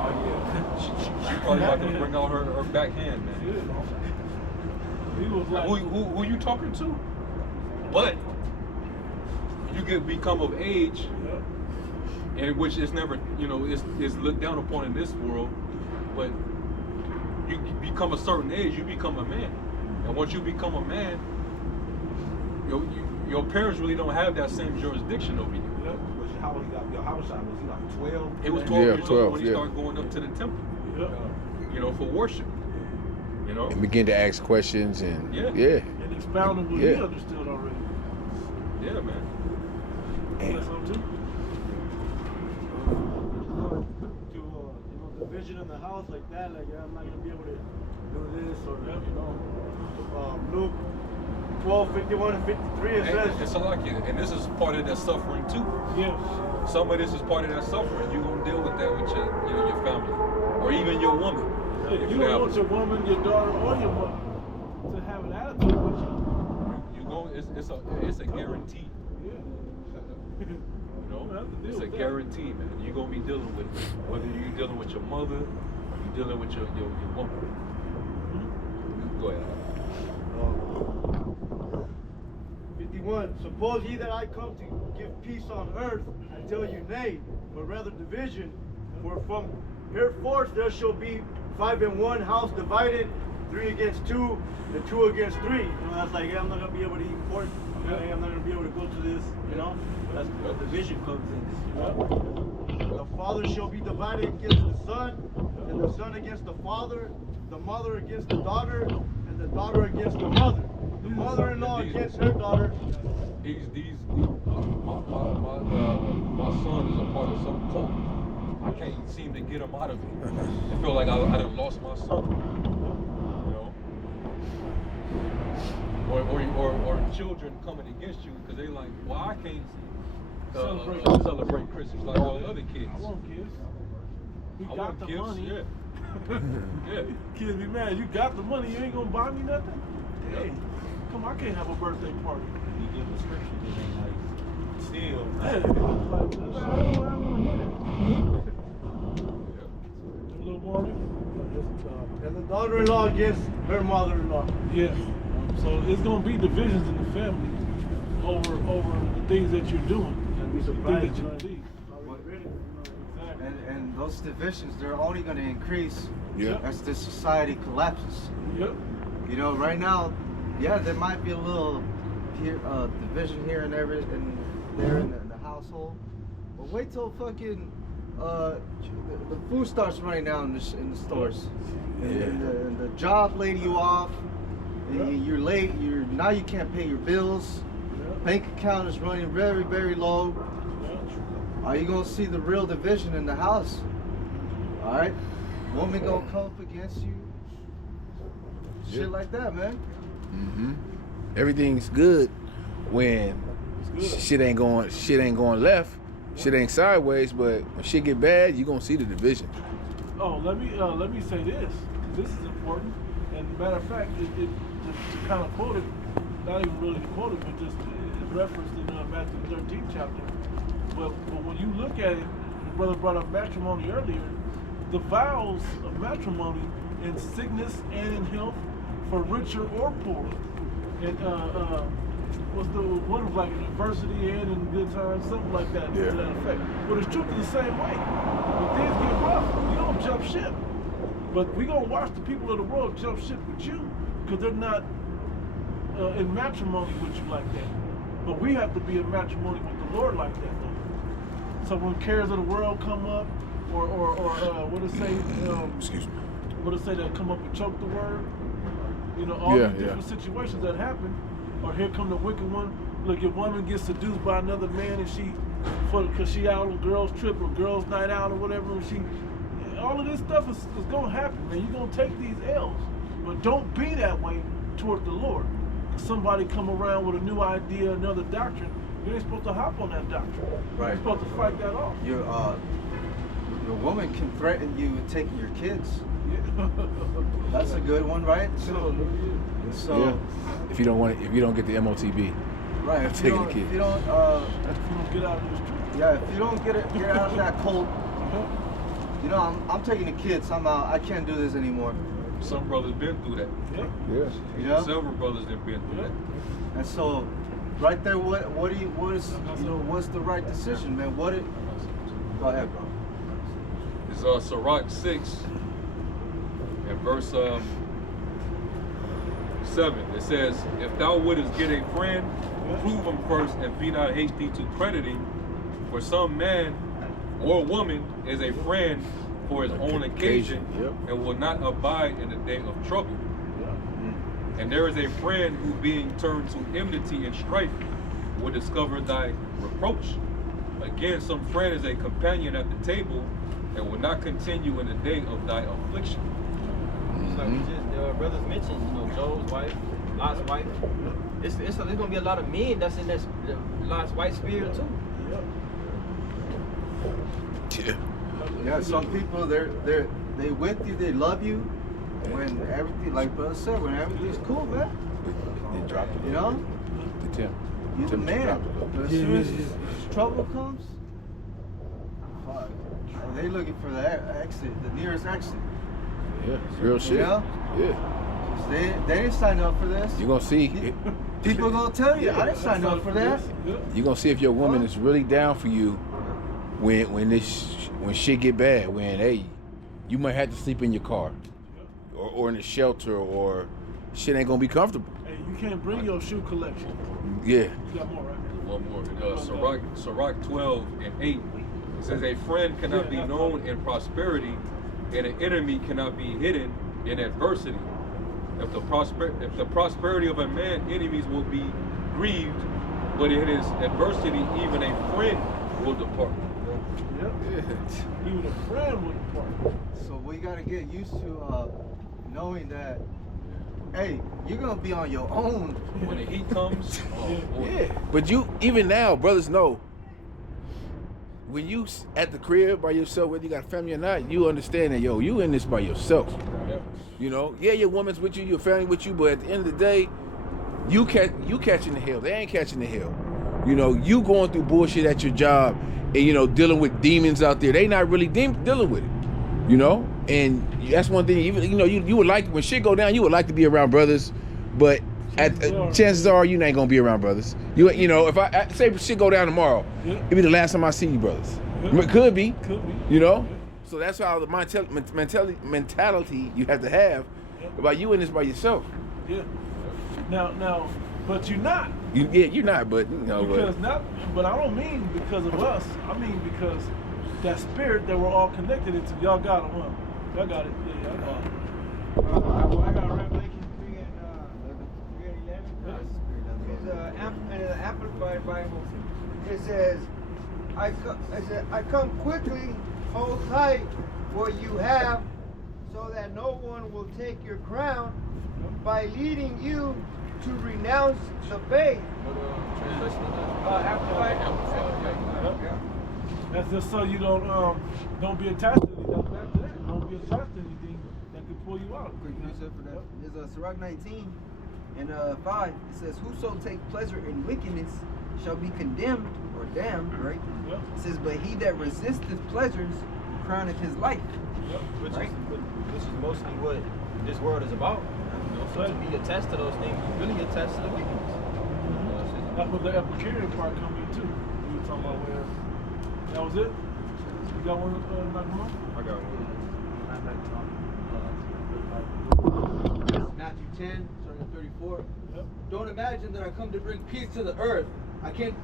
she probably about to bring out her backhand, man. He was like, who you talking to? But you can become of age, and which is never, is looked down upon in this world, but you become a certain age, you become a man. And once you become a man, your parents really don't have that same jurisdiction over you. How was he like 12? It was 12 years 12, old when he started going up to the temple, for worship. And begin to ask questions and and expounding what he understood already. Yeah, man. Division in the house like that, like I'm not gonna be able to do this or Luke 12:51 and 53 it says It's a lot, and this is part of that suffering too. Yeah. Some of this is part of that suffering. You're gonna deal with that with your family, or even your woman. You don't want your woman, your daughter, or your mother to have an attitude with you. It's a guarantee. It's a guarantee, man. You're gonna be dealing with it. Whether you're dealing with your mother or you're dealing with your woman. Go ahead. 51. Suppose ye that I come to give peace on earth, I tell you nay, but rather division. For from henceforth there shall be 5 in 1 house divided, 3 against 2, and 2 against 3. That's like, I'm not gonna be able to eat pork. Okay? I'm not gonna be able to go to this. That's where division comes in. The father shall be divided against the son, and the son against the father, the mother against the daughter, and the daughter against the mother. The mother-in-law against her daughter. My son is a part of some cult. I can't seem to get him out of it. I feel like I done lost my son. Or children coming against you because they like, well, I can't celebrate Christmas like all the other kids. I want kids. You I got want the gifts, money. Yeah. Kids be mad. You got the money. You ain't gonna buy me nothing. Hey, come I can't have a birthday party? You give a scripture, it ain't like still. Yeah, it's like this. A little more on it? And the daughter-in-law against her mother-in-law. Yeah. So it's gonna be divisions in the family over the things that you're doing and the things that you believe. And those divisions, they're only going to increase as this society collapses. Yep. You know, right now, yeah, there might be a little division here and there in the household, but wait till fucking the food starts running out in the stores, and the job laid you off. You're late. Now you can't pay your bills. Bank account is running very, very low. Are you gonna see the real division in the house? All right, woman gonna come up against you. Shit like that, man. Everything's good when shit ain't going left, shit ain't sideways. But when shit get bad, you gonna see the division. Oh, let me say this. This is important. And matter of fact, it to kind of quote it, not even really to quote it, but just referenced in Matthew 13th chapter. But when you look at it, the brother brought up matrimony earlier, the vows of matrimony in sickness and in health, for richer or poorer. And what's the one of like in adversity and in good times, something like that, to that effect. But it's truth is the same way. When things get rough, you don't jump ship. But we gonna watch the people of the world jump ship with you because they're not in matrimony with you like that. But we have to be in matrimony with the Lord like that, though. So when cares of the world come up, or what it say? Excuse me. What it say that come up and choke the word? You know, all these different situations that happen. Or here come the wicked one. Look, your woman gets seduced by another man, and because she out on girls' trip or girls' night out or whatever, and all of this stuff is gonna happen, man. You're gonna take these L's, but don't be that way toward the Lord. Somebody come around with a new idea, another doctrine. You ain't supposed to hop on that doctrine. Right. You're supposed to fight that off. Your woman can threaten you with taking your kids. Yeah. That's a good one, right? So if you don't get the MOTB, right? If you don't get out of this truth. Yeah, if you don't get out of that cult, you know, I'm taking the kids. I'm out. I can't do this anymore. Some brothers been through that. Yeah. You know? Several brothers have been through that. And so, right there, what's the right decision, man? Go ahead, bro. It's Sirach 6 and verse 7. It says, if thou wouldest get a friend, prove him first and be not hasty to credit him. For some man or woman is a friend for his own occasion and will not abide in the day of trouble. And there is a friend who being turned to enmity and strife will discover thy reproach. Again, some friend is a companion at the table and will not continue in the day of thy affliction. Like we just brothers mentioned, you know, Job's wife, Lot's wife. There's gonna be a lot of men that's in this Lot's wife spirit too. Yeah, some people they with you, they love you when everything, like brother said, when everything's cool, man. They drop it. You know? You're the man. But as soon as trouble comes, fuck, they looking for the exit, the nearest exit. Yeah, it's real shit. You know? Yeah. They didn't sign up for this. You're gonna see. People gonna tell you, I didn't sign up for that. You're gonna see if your woman is really down for you when shit get bad. When hey, you might have to sleep in your car, or in a shelter, or shit ain't gonna be comfortable. Hey, you can't bring your shoe collection. Yeah. You got more, right? One more. Sirach 12 and 8. It says, a friend cannot be known in prosperity, and an enemy cannot be hidden in adversity. If the prosperity of a man, enemies will be grieved, but in his adversity, even a friend will depart. Yep. Even a friend will depart. So we gotta get used to knowing that, hey, you're gonna be on your own when the heat comes. But even now, brothers know. When you at the crib by yourself, whether you got family or not, you understand that, you in this by yourself. You know, your woman's with you, your family with you, but at the end of the day, You catching the hell. They ain't catching the hell. You know, you going through bullshit at your job and, you know, dealing with demons out there. They not really dealing with it, you know? And that's one thing, even, you know, you would like, when shit go down, you would like to be around brothers, but chances are you ain't gonna be around brothers. You know, if I say shit go down tomorrow, it'll be the last time I see you brothers. It could be, you know? So that's how the mentality you have to have about you in this by yourself. Yeah. Now, but you're not. You're not, but you know. But I don't mean because of us. I mean because that spirit that we're all connected into. Y'all got it, huh? Y'all got it. Yeah, y'all got it. I got Revelation 3 and 11. It's an Amplified Bible. It says, I come quickly, hold tight what you have, so that no one will take your crown by leading you to renounce the faith. That's just so you don't be attached to anything. That's back to that. Don't be attached to anything that could pull you out. Quick answer for that. There's Sirach 19 and 5. It says, "Whoso take pleasure in wickedness shall be condemned or damned." Right? Yep. It says, "But he that resisteth pleasures crowneth his life." Yep. Which is mostly what this world is about. You know, so to be attached to those things, you really attached to the wickedness. That's what the Epicurean part come in too. We were talking about where that was it. You got one, Nakamura? I got one. Matthew 10, starting at 34. Yep. Don't imagine that I come to bring peace to the earth. I came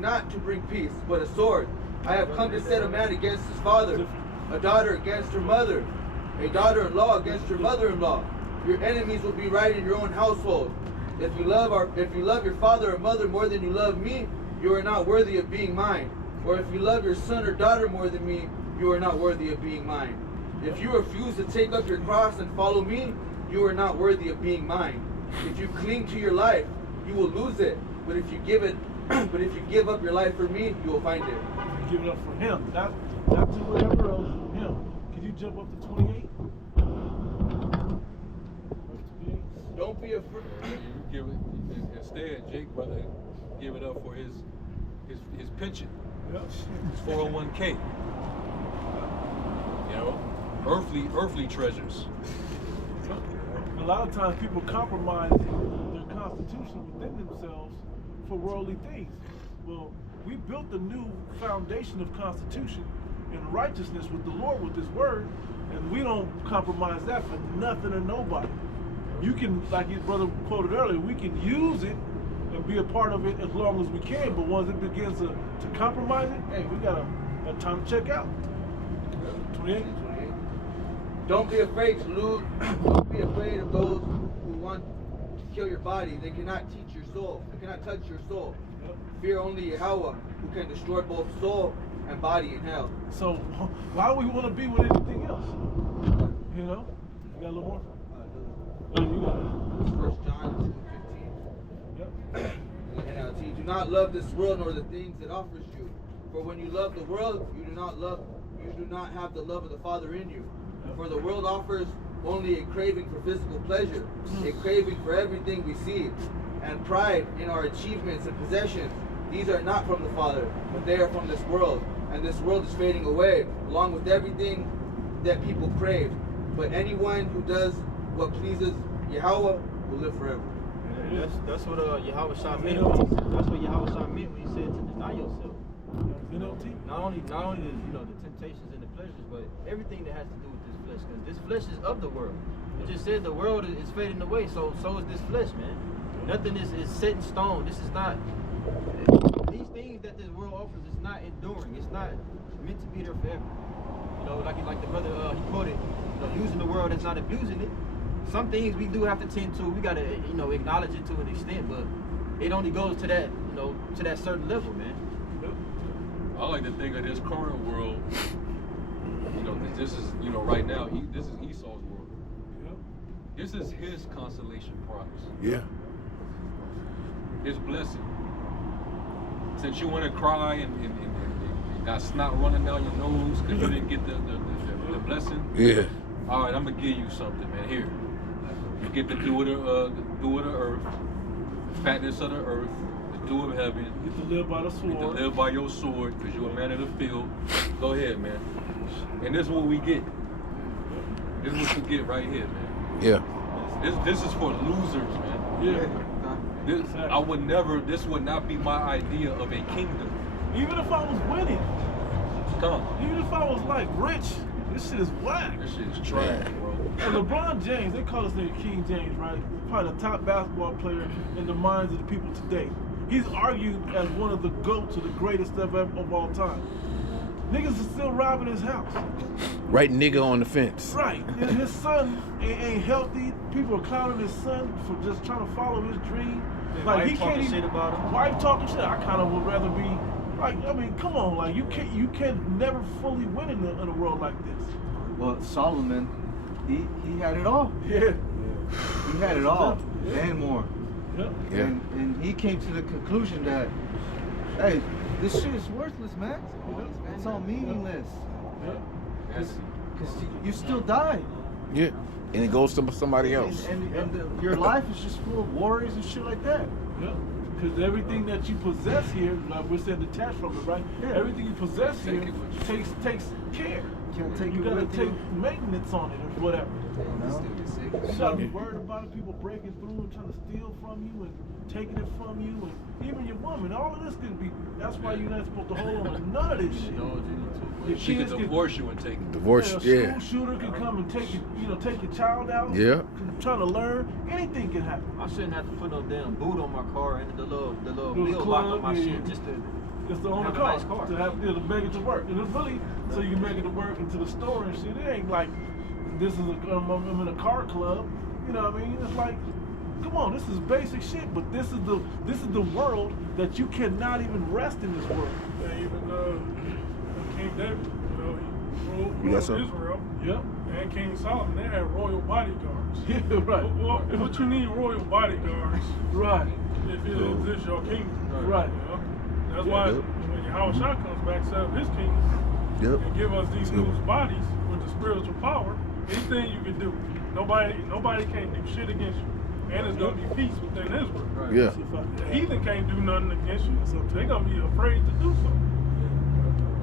not to bring peace, but a sword. I have come to set a man against his father, a daughter against her mother, a daughter-in-law against her mother-in-law. Your enemies will be right in your own household. If you love your father or mother more than you love me, you are not worthy of being mine. Or if you love your son or daughter more than me, you are not worthy of being mine. If you refuse to take up your cross and follow me, you are not worthy of being mine. If you cling to your life, you will lose it. But if you give up your life for me, you will find it. Give it up for him, not to whatever else. For him. Can you jump up to 28? Don't be afraid. Give it instead, Jake, brother, give it up for his pension, his 401k. You know, earthly treasures. A lot of times people compromise their constitution within themselves for worldly things. Well, we built the new foundation of constitution and righteousness with the Lord, with His word, and we don't compromise that for nothing or nobody. You can, like your brother quoted earlier, we can use it and be a part of it as long as we can, but once it begins to compromise it, hey, we got a time to check out. 28? Don't be afraid to lose. Don't be afraid of those who want to kill your body. They cannot teach your soul. They cannot touch your soul. Yep. Fear only Yahweh, who can destroy both soul and body in hell. So why would we want to be with anything else? You know? You got a little more? You got it. 1 John 2:15. Yep. NLT. Do not love this world nor the things it offers you. For when you love the world, you do not have the love of the Father in you. For the world offers only a craving for physical pleasure, a craving for everything we see, and pride in our achievements and possessions. These are not from the Father, but they are from this world. And this world is fading away, along with everything that people crave. But anyone who does what pleases Yahweh will live forever. That's what Yahweh Shah meant. That's what Yahweh Shah meant when he said to deny yourself. Not only the temptations and the pleasures, but everything that has to do with this flesh. Because this flesh is of the world. It just said the world is fading away, so is this flesh, man. Nothing is set in stone. This is not. These things that this world offers is not enduring. It's not meant to be there forever. You know, like the brother he quoted, using the world is not abusing it. Some things we do have to tend to. We gotta, acknowledge it to an extent, but it only goes to that, to that certain level, man. I like to think of this current world. This is, right now, this is Esau's world. Yep. This is his consolation prize. Yeah. His blessing. Since you want to cry and got snot running down your nose because you didn't get the blessing. Yeah. All right, I'm gonna give you something, man. Here, you get the dew of the earth. fatness of the earth, the dew of heaven. You get to live by the sword. You get to live by your sword because you're a man of the field. Go ahead, man. And this is what we get. This is what you get right here, man. Yeah. This is for losers, man. Yeah. I would never. This would not be my idea of a kingdom. Even if I was winning. Even if I was like rich, this shit is whack. This shit is trash, bro. And LeBron James, they call this nigga King James, right? Probably the top basketball player in the minds of the people today. He's argued as one of the GOATs of the greatest of all time. Niggas are still robbing his house. Right nigga on the fence. Right. And his son ain't healthy. People are clowning his son for just trying to follow his dream. Like he can't even, shit about him. Wife talking shit. I kind of would rather be like, I mean, come on, like you can never fully win in a world like this. Well, Solomon, he had it all. Yeah. He had it all and more. Yeah. And he came to the conclusion that, hey, this shit is worthless, man. It's all meaningless. Because you still die. Yeah. And it goes to somebody else. And your life is just full of worries and shit like that. Yeah. Because everything that you possess here, like we're saying detached from it, right? Yeah. Everything you possess here takes care. You gotta take maintenance on it or whatever. You gotta be worried about it, people breaking through and trying to steal from you and taking it from you, and even your woman. All of this can be. That's why you're not supposed to hold on to none of this shit. She can divorce you and take it. Divorce, A school shooter can come and take your child out. Yeah. Trying to learn, anything can happen. I shouldn't have to put no damn boot on my car and the little wheel club, lock on my shit just to own have a a nice car. To have to make it to work. And it's really so you can make it to work and to the store and shit. It ain't like this is I'm in a car club. You know what I mean? It's like, come on, this is basic shit. But this is the world that you cannot even rest in this world. Yeah, even King David, he ruled Israel. Yep. And King Solomon, they had royal bodyguards. Yeah, right. What you need royal bodyguards? Right. If this is your kingdom. Right. You know? That's why when Yahushua comes back, set up his kingdom and give us these new bodies with the spiritual power, anything you can do. Nobody can't do shit against you. And it's gonna be peace within Israel. Right. Yeah. The heathen can't do nothing against you, so they're gonna be afraid to do so.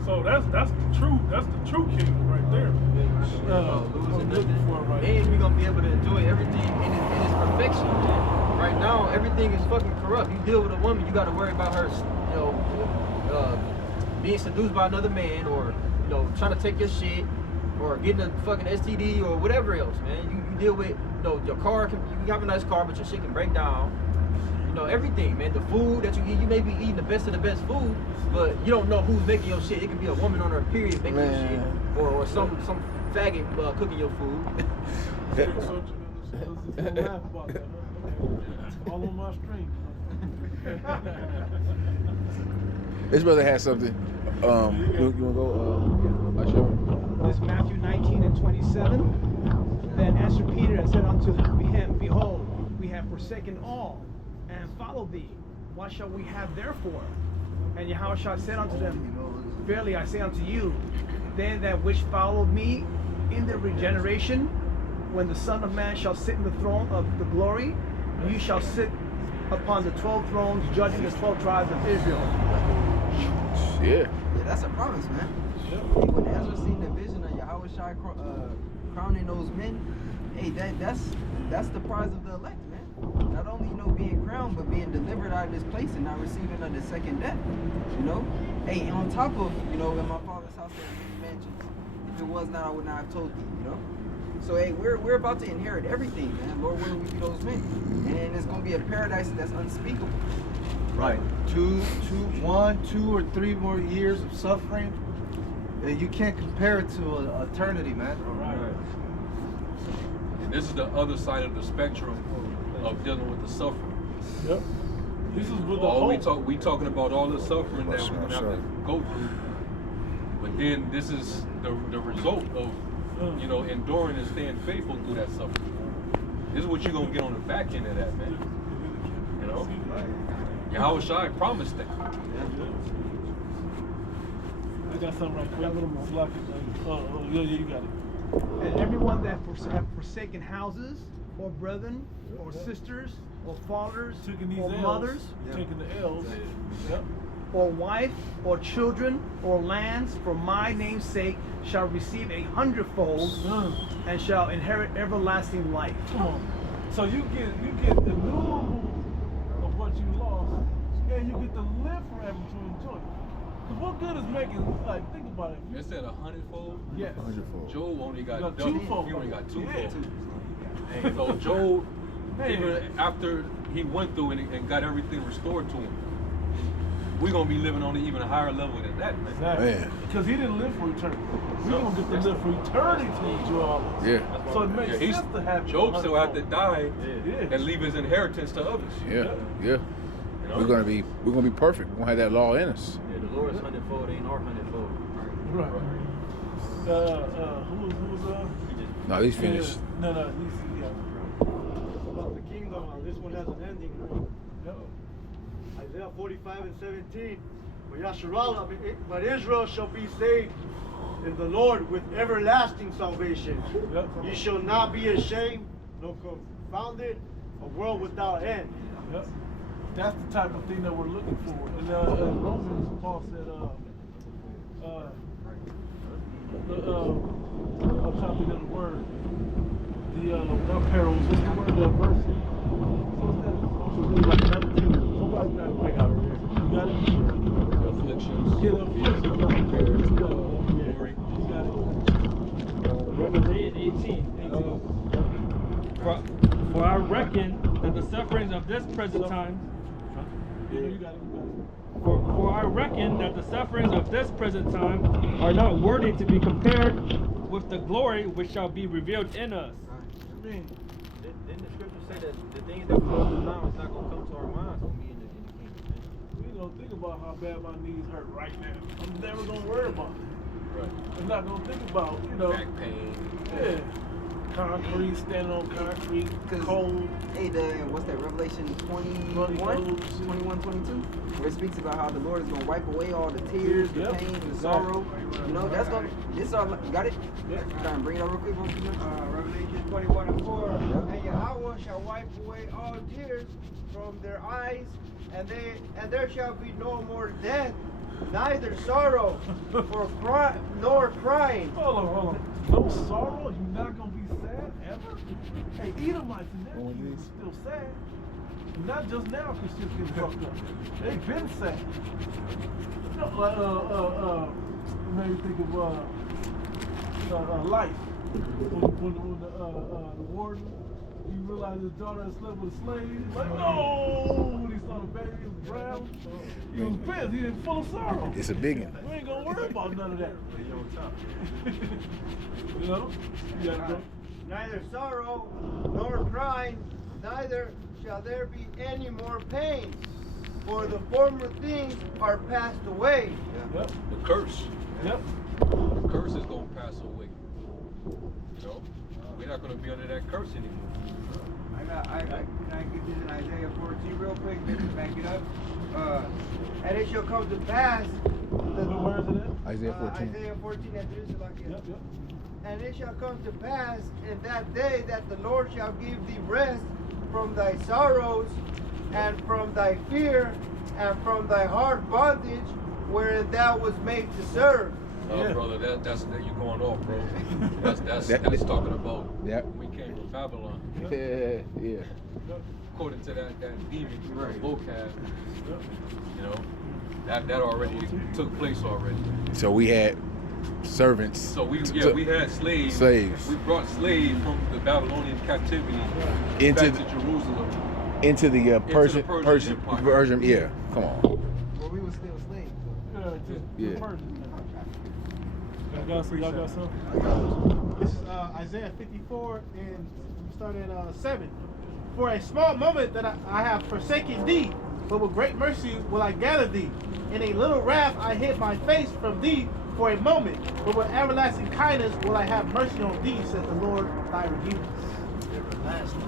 So that's the true kingdom right there. And we're gonna be able to enjoy everything in its perfection, man. Right now, everything is fucking corrupt. You deal with a woman, you gotta worry about her, being seduced by another man, or trying to take your shit, or getting a fucking STD, or whatever else, man. You deal with, your car. You have a nice car, but your shit can break down. Everything, man. The food that you eat, you may be eating the best of the best food, but you don't know who's making your shit. It could be a woman on her period making your shit, or some faggot cooking your food. Laugh about that, huh? All on my stream. This brother has something. You want to go? This is Matthew 19:27. Then answered Peter and said unto him, Behold, we have forsaken all and followed thee. What shall we have therefore? And Yahushua said unto them, Verily I say unto you, they that which followed me in the regeneration, when the Son of Man shall sit in the throne of the glory, you shall sit upon the 12 thrones, judging the 12 tribes of Israel. Yeah, that's a promise, man. When Ezra seen the vision of Yahushua crowning those men, hey, that's the prize of the elect, man. Not only being crowned, but being delivered out of this place and not receiving of the second death. Hey, and on top of in my father's house there are many mansions. If it was not, I would not have told you. So hey, we're about to inherit everything, man. Lord willing, we be those men, and it's gonna be a paradise that's unspeakable. Right. 2 or 3 more years of suffering. You can't compare it to eternity, man. Right. And this is the other side of the spectrum of dealing with the suffering. Yep. This is with the we talking about all the suffering that we're gonna have to go through. But then this is the result of enduring and staying faithful through that suffering. This is what you're gonna get on the back end of that, man. Yahushua promised that. I got something right quick. Yeah, you got it. And everyone that have forsaken houses, or brethren, or sisters, or fathers, taking these or L's, mothers, taking the L's, yep. or wife, or children, or lands, for my name's sake, shall receive 100-fold, and shall inherit everlasting life. Come on. So you get the innumerable of what you lost, and you get to live forever to enjoy it. Because what good is making, like, think about it. It said 100-fold? Yes. 100-fold. Job only got double. twofold. He only got twofold. Yeah. And so Job, even after he went through and got everything restored to him, we're going to be living on an even higher level than that, man. Exactly. Because he didn't live for eternity. We're going to get to live for eternity to enjoy all this. Yeah. So it makes sense to have Job still have to die Yeah. and leave his inheritance to others. Yeah. You know? We're gonna be perfect. We're gonna have that law in us. Yeah, the Lord's 100-fold ain't our 100-fold. Right. Who's No, he's finished. No, he's About the kingdom, this one has an ending, right? Yep. Isaiah 45:17. But Israel shall be saved in the Lord with everlasting salvation. Yep. Ye shall not be ashamed, nor confounded, a world without end. Yep. That's the type of thing that we're looking for. And Romans, Paul said, I'm trying to think of the word. Not perils, what's the word? The verse. What's that? Somebody got it. I got it. You got it? Afflictions. Get up. Glory. You got it. Romans 8:18. For I reckon that the sufferings of this present time. Yeah, you got it. For I reckon that the sufferings of this present time are not worthy to be compared with the glory which shall be revealed in us. Didn't the scripture say that the things that flow through now is not going to come to our minds when we in the kingdom? We don't think about how bad my knees hurt right now. I'm never going to worry about it. Right. I'm not going to think about, Back pain. Yeah. Concrete, standing on concrete, cold. Hey, what's that, Revelation 21, 22? Where it speaks about how the Lord is going to wipe away all the tears, the pain, the sorrow. You know, that's going to, this all, you got it? Yeah. Try and bring it out real quick. Revelation 21:4. And Yahweh shall wipe away all tears from their eyes, and there shall be no more death, neither sorrow, nor crying. Hold on. No sorrow? You're not going to be sad ever? Hey, Edomites and them is still sad. Not just now because shit's getting fucked up. They've been sad. You know, made me think of life. When the warden, he realized his daughter had slept with a slave. He's like, no! When he saw the baby, it was brown. He was pissed. He was full of sorrow. It's a big one. We ain't gonna worry about none of that. You know? You gotta go. Neither sorrow nor crying, neither shall there be any more pain, for the former things are passed away. Yep. The curse. Yep. The curse is going to pass away. You know? We're not going to be under that curse anymore. Can I get this in Isaiah 14 real quick, maybe back it up? And it shall come to pass. Where is it at? Isaiah 14. Isaiah 14 at Yep. And it shall come to pass in that day that the Lord shall give thee rest from thy sorrows, and from thy fear, and from thy hard bondage, wherein thou was made to serve. Oh, brother, that's you're going off, bro. That's talking about when we came from Babylon. Yeah. According to that demon vocab, you know, that already took place already. So we had servants. So we had slaves. Slaves. We brought slaves from the Babylonian captivity Into back to Jerusalem. Into the Persian Empire. Yeah, come on. Well, we were still slaves. Yeah. Y'all got some? This is Isaiah 54, and we start at 7. For a small moment that I have forsaken thee, but with great mercy will I gather thee. In a little wrath I hid my face from thee for a moment, but with everlasting kindness will I have mercy on thee, says the Lord thy Redeemer. Everlasting.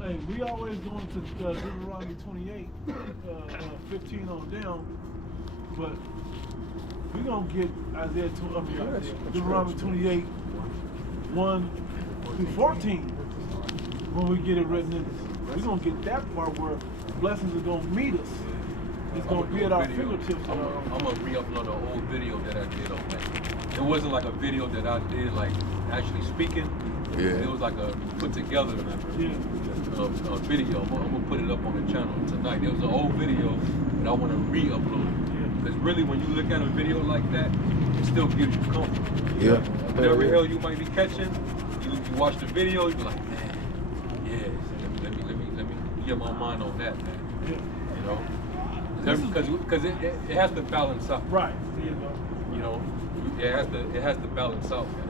Hey, we always go into Deuteronomy 28, 15 on down, but we're going to get Deuteronomy 28, 1 through 14. when we get it written in us. We're going to get that part where blessings are going to meet us. It's going to be at our fingertips. I'm going to re-upload an old video that I did on that. It wasn't like a video that I did like actually speaking. Yeah. It was like a put together a video. I'm going to put it up on the channel tonight. It was an old video that I want to re-upload. Because really when you look at a video like that, it still gives you comfort. Yeah. Whatever hell you might be catching, you watch the video, you be like, man, yeah, let me get my mind on that, man. You know? Because it has to balance out. Right. You know, it has to balance out, man.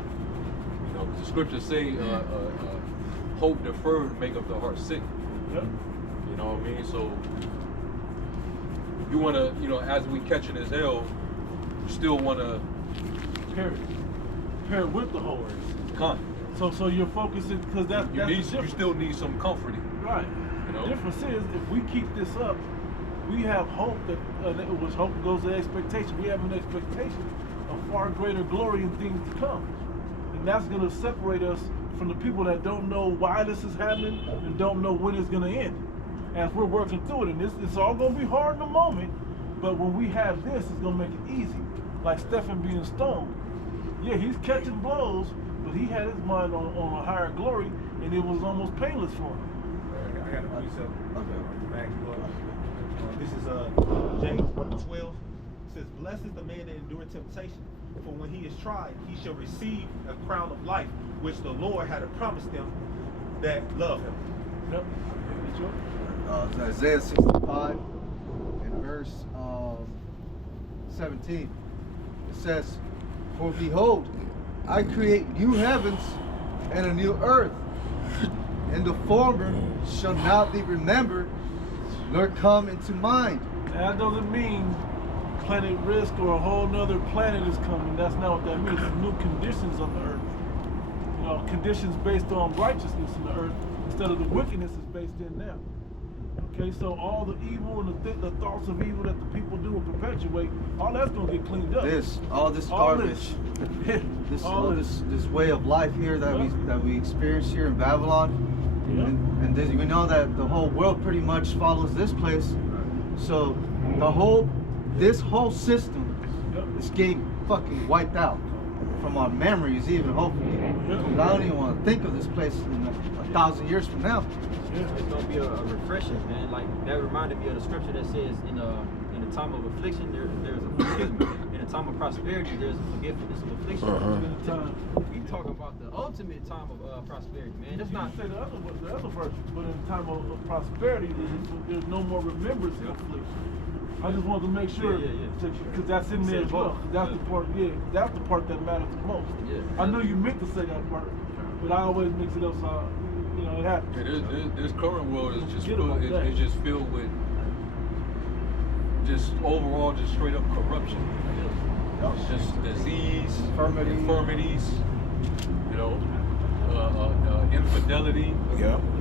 You know, the scriptures say, hope deferred maketh the heart sick. Yep. You know what I mean? So you want to, you know, as we catching this hell, you still want to pair it with the whole race. So you're focusing because that's you still need some comforting. Right. You know? The difference is if we keep this up, we have hope that which hope goes to expectation. We have an expectation of far greater glory and things to come, and that's going to separate us from the people that don't know why this is happening and don't know when it's going to end. As we're working through it, and it's all going to be hard in the moment, but when we have this, it's going to make it easy. Like Stephen being stoned. Yeah, he's catching blows, but he had his mind on a higher glory, and it was almost painless for him. I got a precept. This is James 1:12. It says, "Blessed is the man that endureth temptation, for when he is tried, he shall receive a crown of life, which the Lord had promised them that love him." Yep. It's Isaiah 65 and verse 17. It says, "For behold, I create new heavens and a new earth, and the former shall not be remembered, nor come into mind." That doesn't mean planet risk or a whole nother planet is coming. That's not what that means. It's new conditions on the earth. You know, conditions based on righteousness in the earth instead of the wickedness is based in now. Okay, so all the evil and the thoughts of evil that the people do and perpetuate, all that's gonna get cleaned up. All this garbage, this way of life here that we experience here in Babylon, and we know that the whole world pretty much follows this place. So this whole system is getting fucking wiped out from our memories, even hopefully. Because I don't even want to think of this place in 1,000 years from now. It's gonna be a refreshing, man. Like that reminded me of the scripture that says, in a time of affliction, there's in a time of prosperity, there's forgiveness of affliction. We talk about the ultimate time of prosperity, man. That's not say the other verse, but in a time of prosperity, there's no more remembrance of affliction. I just wanted to make sure, because that's in there as well. That's the part, that's the part that matters the most. I know you meant to say that part, but I always mix it up, so you know it happens. This current world is just it's just filled with just overall just straight up corruption. It's just disease, infirmities, you know, infidelity,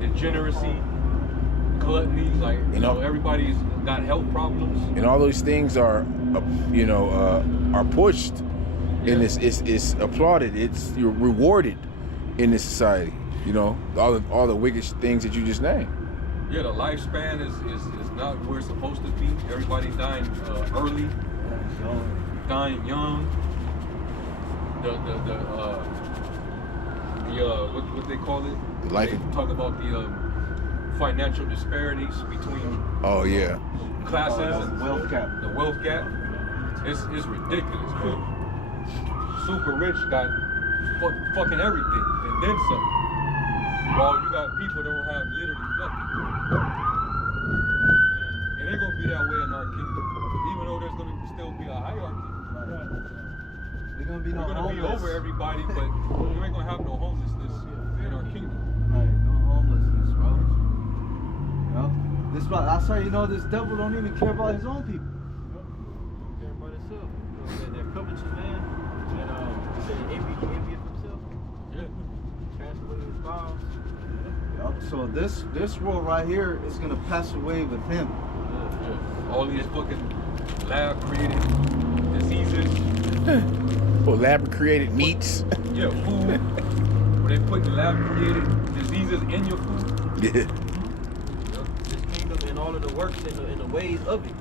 degeneracy, gluttony. Like you know, everybody's got health problems, and all those things are, are pushed, and it's applauded. You're rewarded in this society. You know, all the wicked things that you just named. Yeah, the lifespan is not where it's supposed to be. Everybody dying early, dying young. What they call it? They talk about the financial disparities between classes and the wealth gap. It's ridiculous, man. Super rich got fucking everything and then some. While you got people that don't have literally nothing. It ain't gonna be that way in our kingdom. Even though there's gonna still be a hierarchy. We're gonna be We're gonna be over everybody, but you ain't gonna have no homelessness in our kingdom. Right, no homelessness, bro. You know? That's how you know this devil don't even care about his own people. Care about himself. They're covetous, man. And envy of himself. Pass away his vows. So this world right here is gonna pass away with him. All these fucking lab created diseases. Or lab created meats. Food. Where they putting lab-created diseases in your food? Yeah. This kingdom and all of the works and the ways of it,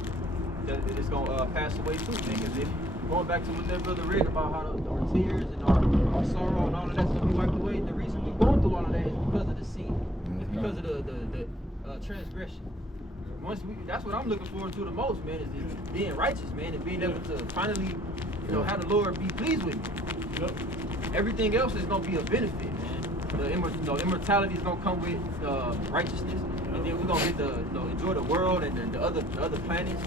that it's gonna pass away too. Because if going back to what that brother read about how our tears and our sorrow and all of that's gonna be wiped away, the reason we're going through all of that is because of the sin. It's because of the transgression. That's what I'm looking forward to the most, man, is being righteous, man, and being able to finally, have the Lord be pleased with me. Yep. Everything else is gonna be a benefit, man. The immortality is gonna come with righteousness, and then we're gonna get to enjoy the world and the other planets.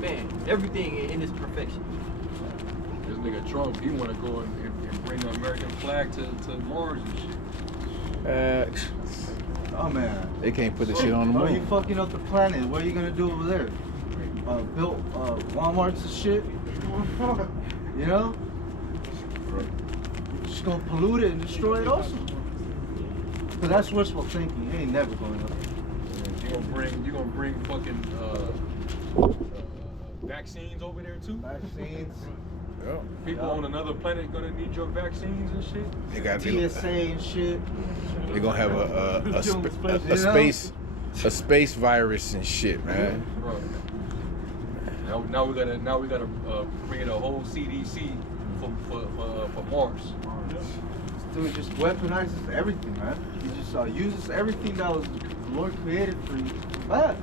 Man, everything in this perfection. This nigga Trump, he wanna go and bring the American flag to Mars and shit. Oh man, they can't put the shit on the moon. Oh, you fucking up the planet. What are you gonna do over there? Built Walmarts and shit. You know? Just gonna pollute it and destroy it also. Cause that's wishful thinking. You ain't never going up there. You gonna bring fucking vaccines over there too? Vaccines. People on another planet gonna need your vaccines and shit. They got TSA and shit. They're gonna have a space virus and shit, man. Bro. Now we gotta create a whole CDC for Mars. Dude, just weaponizes everything, man. He just uses everything that was the Lord created for you. Bad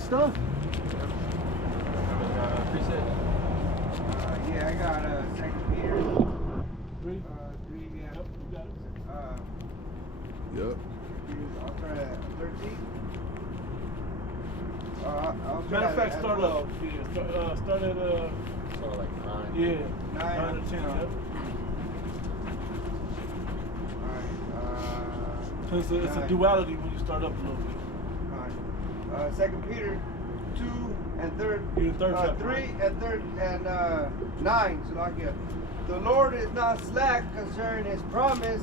stuff. Appreciate it. Yeah, I got 2 Peter 3. 3, yeah. Yep, you got it. Yep. I'll start at 13. Matter of fact, start up. Yeah, start at Start like 9. Yeah, 9 or 10. Yep. Alright. It's a duality when you start up a little bit. Alright. 2 Peter 2 and 3. Yeah, 3 and 3 and 9. So like the Lord is not slack concerning His promise,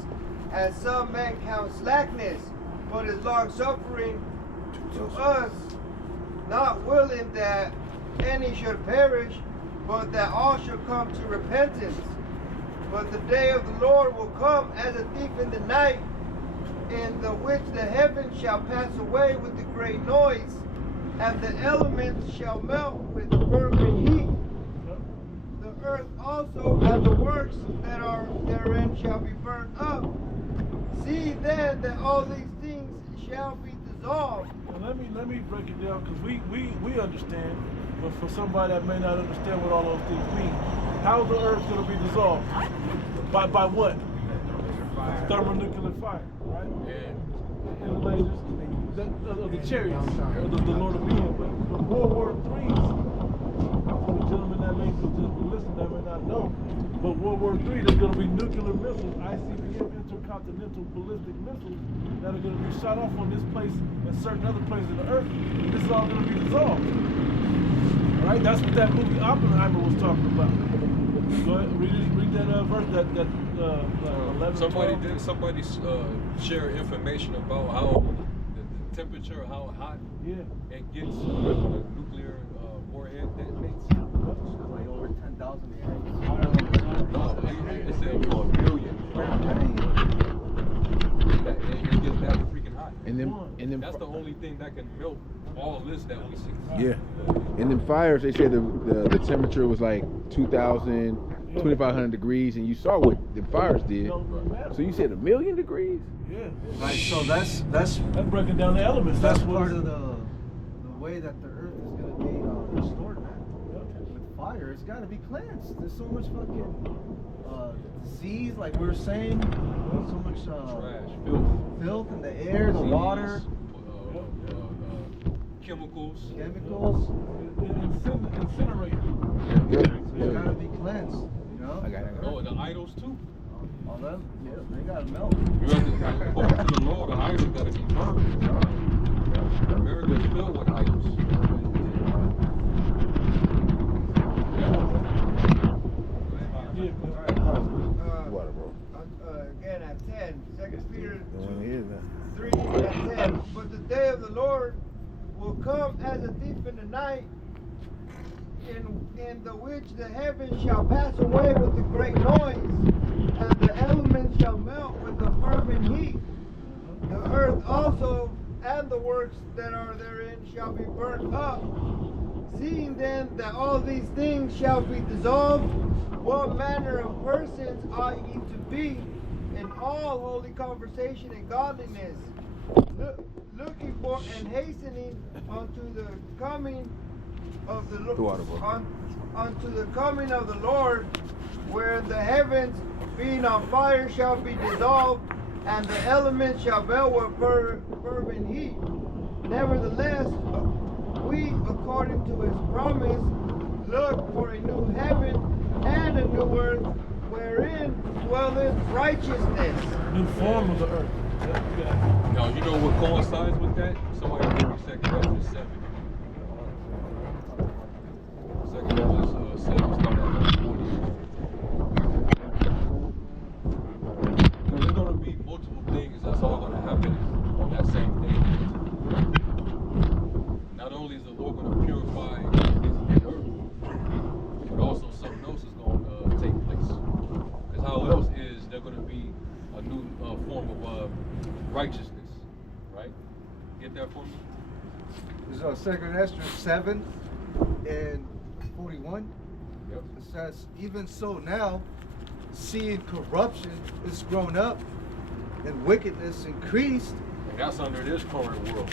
as some men count slackness, but is long suffering to us, not willing that any should perish, but that all should come to repentance. But the day of the Lord will come as a thief in the night, in the which the heavens shall pass away with a great noise, and the elements shall melt with fervent heat. The earth also and the works that are therein shall be burnt up. See then that all these things shall be dissolved. Now let me break it down, because we understand, but for somebody that may not understand what all those things mean, how the earth going to be dissolved? By what? Thermonuclear fire, right? Yeah. And the lasers, the chariots, the Lord of Being. But World War III, for the gentleman that may just listen, that may not know, but World War III, there's going to be nuclear missiles, ICBM, intercontinental ballistic missiles, that are going to be shot off on this place and certain other places of the earth. And this is all going to be dissolved. All right, that's what that movie Oppenheimer was talking about. Go ahead, read that verse, that 11. Somebody share information about how the temperature, how hot it gets when a nuclear warhead detonates. Like over 10,000 degrees. No, they said a million. It gets that freaking hot. And then that's the only thing that can melt all this that we see. Yeah. And then fires, they said the temperature was like 2,000, 2,500 degrees, and you saw what the fires did. So you said 1,000,000 degrees? Yeah. Right, so that's breaking down the elements. That's part of the way that the earth is going to be restored, man. With fire, it's got to be cleansed. There's so much fucking disease, like we were saying. So much trash, filth in the air, the water. Chemicals. Incinerated. It's gotta be cleansed, you know? Oh, and the idols too. All them, yeah, they gotta melt. According to the Lord, the idols gotta be burned. America is filled with idols. Water, bro. Again at 10, 2 Peter 3 and 10. But the day of the Lord will come as a thief in the night, in the which the heavens shall pass away with a great noise, and the elements shall melt also and the works that are therein shall be burnt up. Seeing then that all these things shall be dissolved, what manner of persons ought ye to be in all holy conversation and godliness, looking for and hastening unto the coming of the Lord, unto the coming of the Lord, where the heavens being on fire shall be dissolved, and the elements shall melt with fervent heat. Nevertheless, we, according to his promise, look for a new heaven and a new earth, wherein dwelleth righteousness. New form of the earth. Now, you know what coincides with that? Somebody give me 2 Ezra 7. 2 Ezra 7, start at verse 40. There's going to be multiple things that's all going to happen on that same day. Not only is the Lord going to purify his earth, but also something else is going to take place. Because how else is there going to be a new form of righteousness, right? Get that for me? This is 2 Ezra 7 and 41. Yep. It says, even so now, seeing corruption is grown up and wickedness increased. And that's under this current world.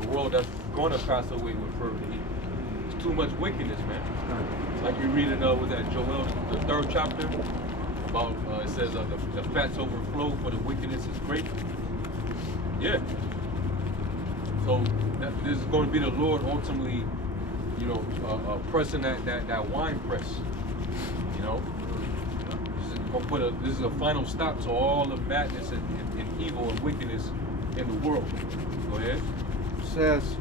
The world that's going to pass away with fervent heat. It's too much wickedness, man. Like we read in was that Joel, the 3rd chapter, about it says the fats overflow for the wickedness is great. Yeah. So this is going to be the Lord ultimately, you know, pressing that wine press. You know, this is a final stop to all the madness and evil and wickedness in the world. Go ahead. It says,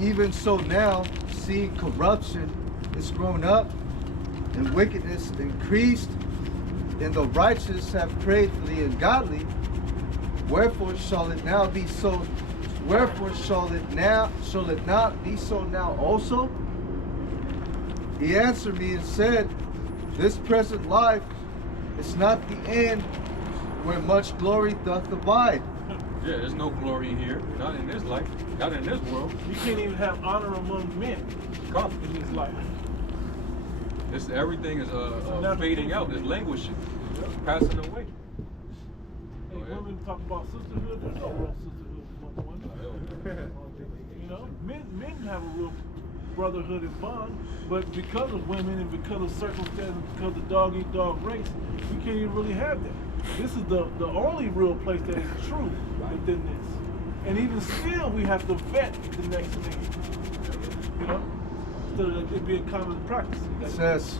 even so now, seeing corruption is grown up and wickedness increased, and the righteous have prayed for the ungodly. Wherefore shall it now be so? Wherefore shall it not be so now also? He answered me and said, this present life is not the end, where much glory doth abide. Yeah, there's no glory here. Not in this life. Not in this world. You can't even have honor among men. Come in this life. Everything is fading out. It's languishing. It's passing away. Hey, women talk about sisterhood. There's no real sisterhood among women. You know, men have a real brotherhood and bond, but because of women and because of circumstances, because of the dog-eat-dog race, we can't even really have that. This is the only real place that is true within this. And even still, we have to vet the next man. You know? So that it be a common practice. It says,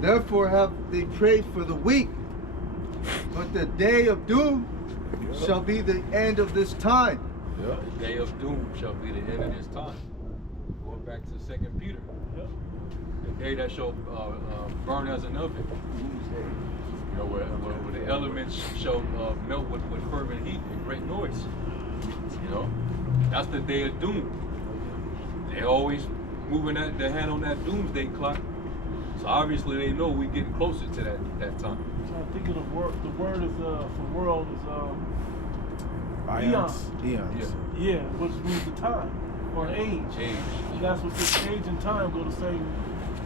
therefore have they prayed for the weak, but the day of doom shall be the end of this time. Yeah. The day of doom shall be the end of this time. Going back to 2 Peter. Yeah. The day that shall burn as an oven. Doomsday. You know, where the elements shall melt with fervent heat and great noise. You know, that's the day of doom. They're always moving their hand on that doomsday clock. So obviously they know we're getting closer to that time. So I'm thinking of the word is for world is eons. Yeah, which means the time or age. And that's what this age and time go the same.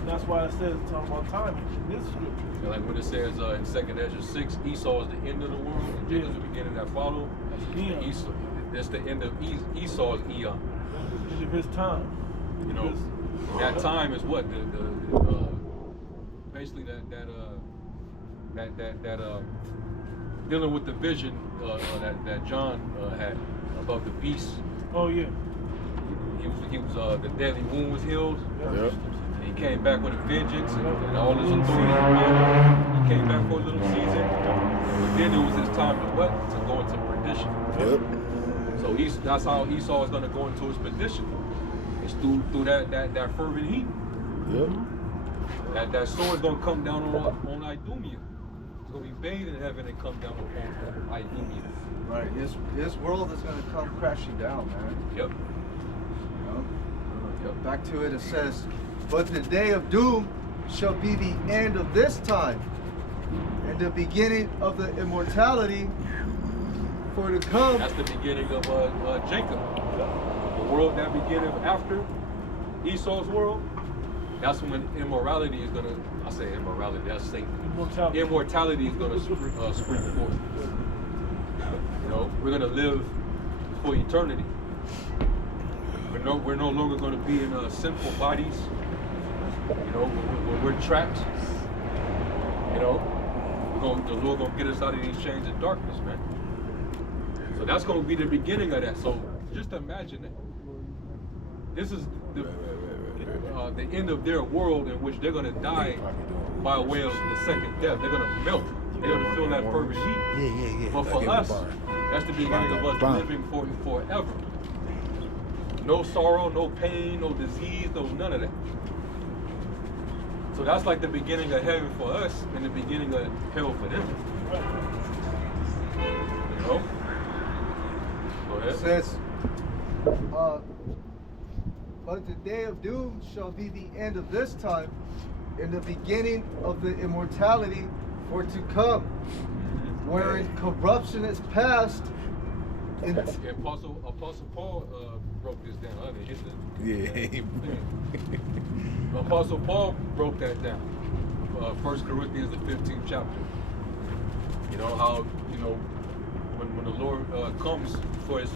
That's why it says it's talking about time in this scripture. Yeah, like when it says in 2 Ezra 6, Esau is the end of the world, and Jacob's the beginning that follow. Esau, that's the end of Esau's eon. End of his time. You know, that time is what basically that dealing with the vision that John had about the beast. Oh yeah. He was the deadly wound was healed. Yep. And he came back with a vengeance and all his authority around him. He came back for a little season, but then it was his time to what? To go into perdition. Yep. So that's how Esau is going to go into his perdition. It's through that fervent heat. Yep. That sword is going to come down on Idumea. It's going to be bathed in heaven and come down on Idumea. Right. His world is going to come crashing down, man. Yep. You know? Yep. Back to it. It says, but the day of doom shall be the end of this time, and the beginning of the immortality. for to come. That's the beginning of Jacob. The world that began after Esau's world. That's when immorality is gonna. I say immorality. That's Satan. Immortality is gonna spring forth. You know, we're gonna live for eternity. We're no longer gonna be in sinful bodies. You know, we're trapped. You know, the Lord gonna get us out of these chains of darkness, man. So that's gonna be the beginning of that. So just imagine that. This is the end of their world in which they're gonna die by way of the second death. They're gonna melt. They're gonna feel that fervent heat. Yeah. But for us, that's the beginning of us living forever. No sorrow, no pain, no disease, no none of that. So that's like the beginning of heaven for us and the beginning of hell for them. You know? Go ahead. It says, but the day of doom shall be the end of this time, and the beginning of the immortality for to come, wherein corruption is past. Apostle Paul broke this down. I didn't hit the Apostle Paul broke that down. 1 Corinthians, the 15th chapter. You know how, you know, when the Lord comes for his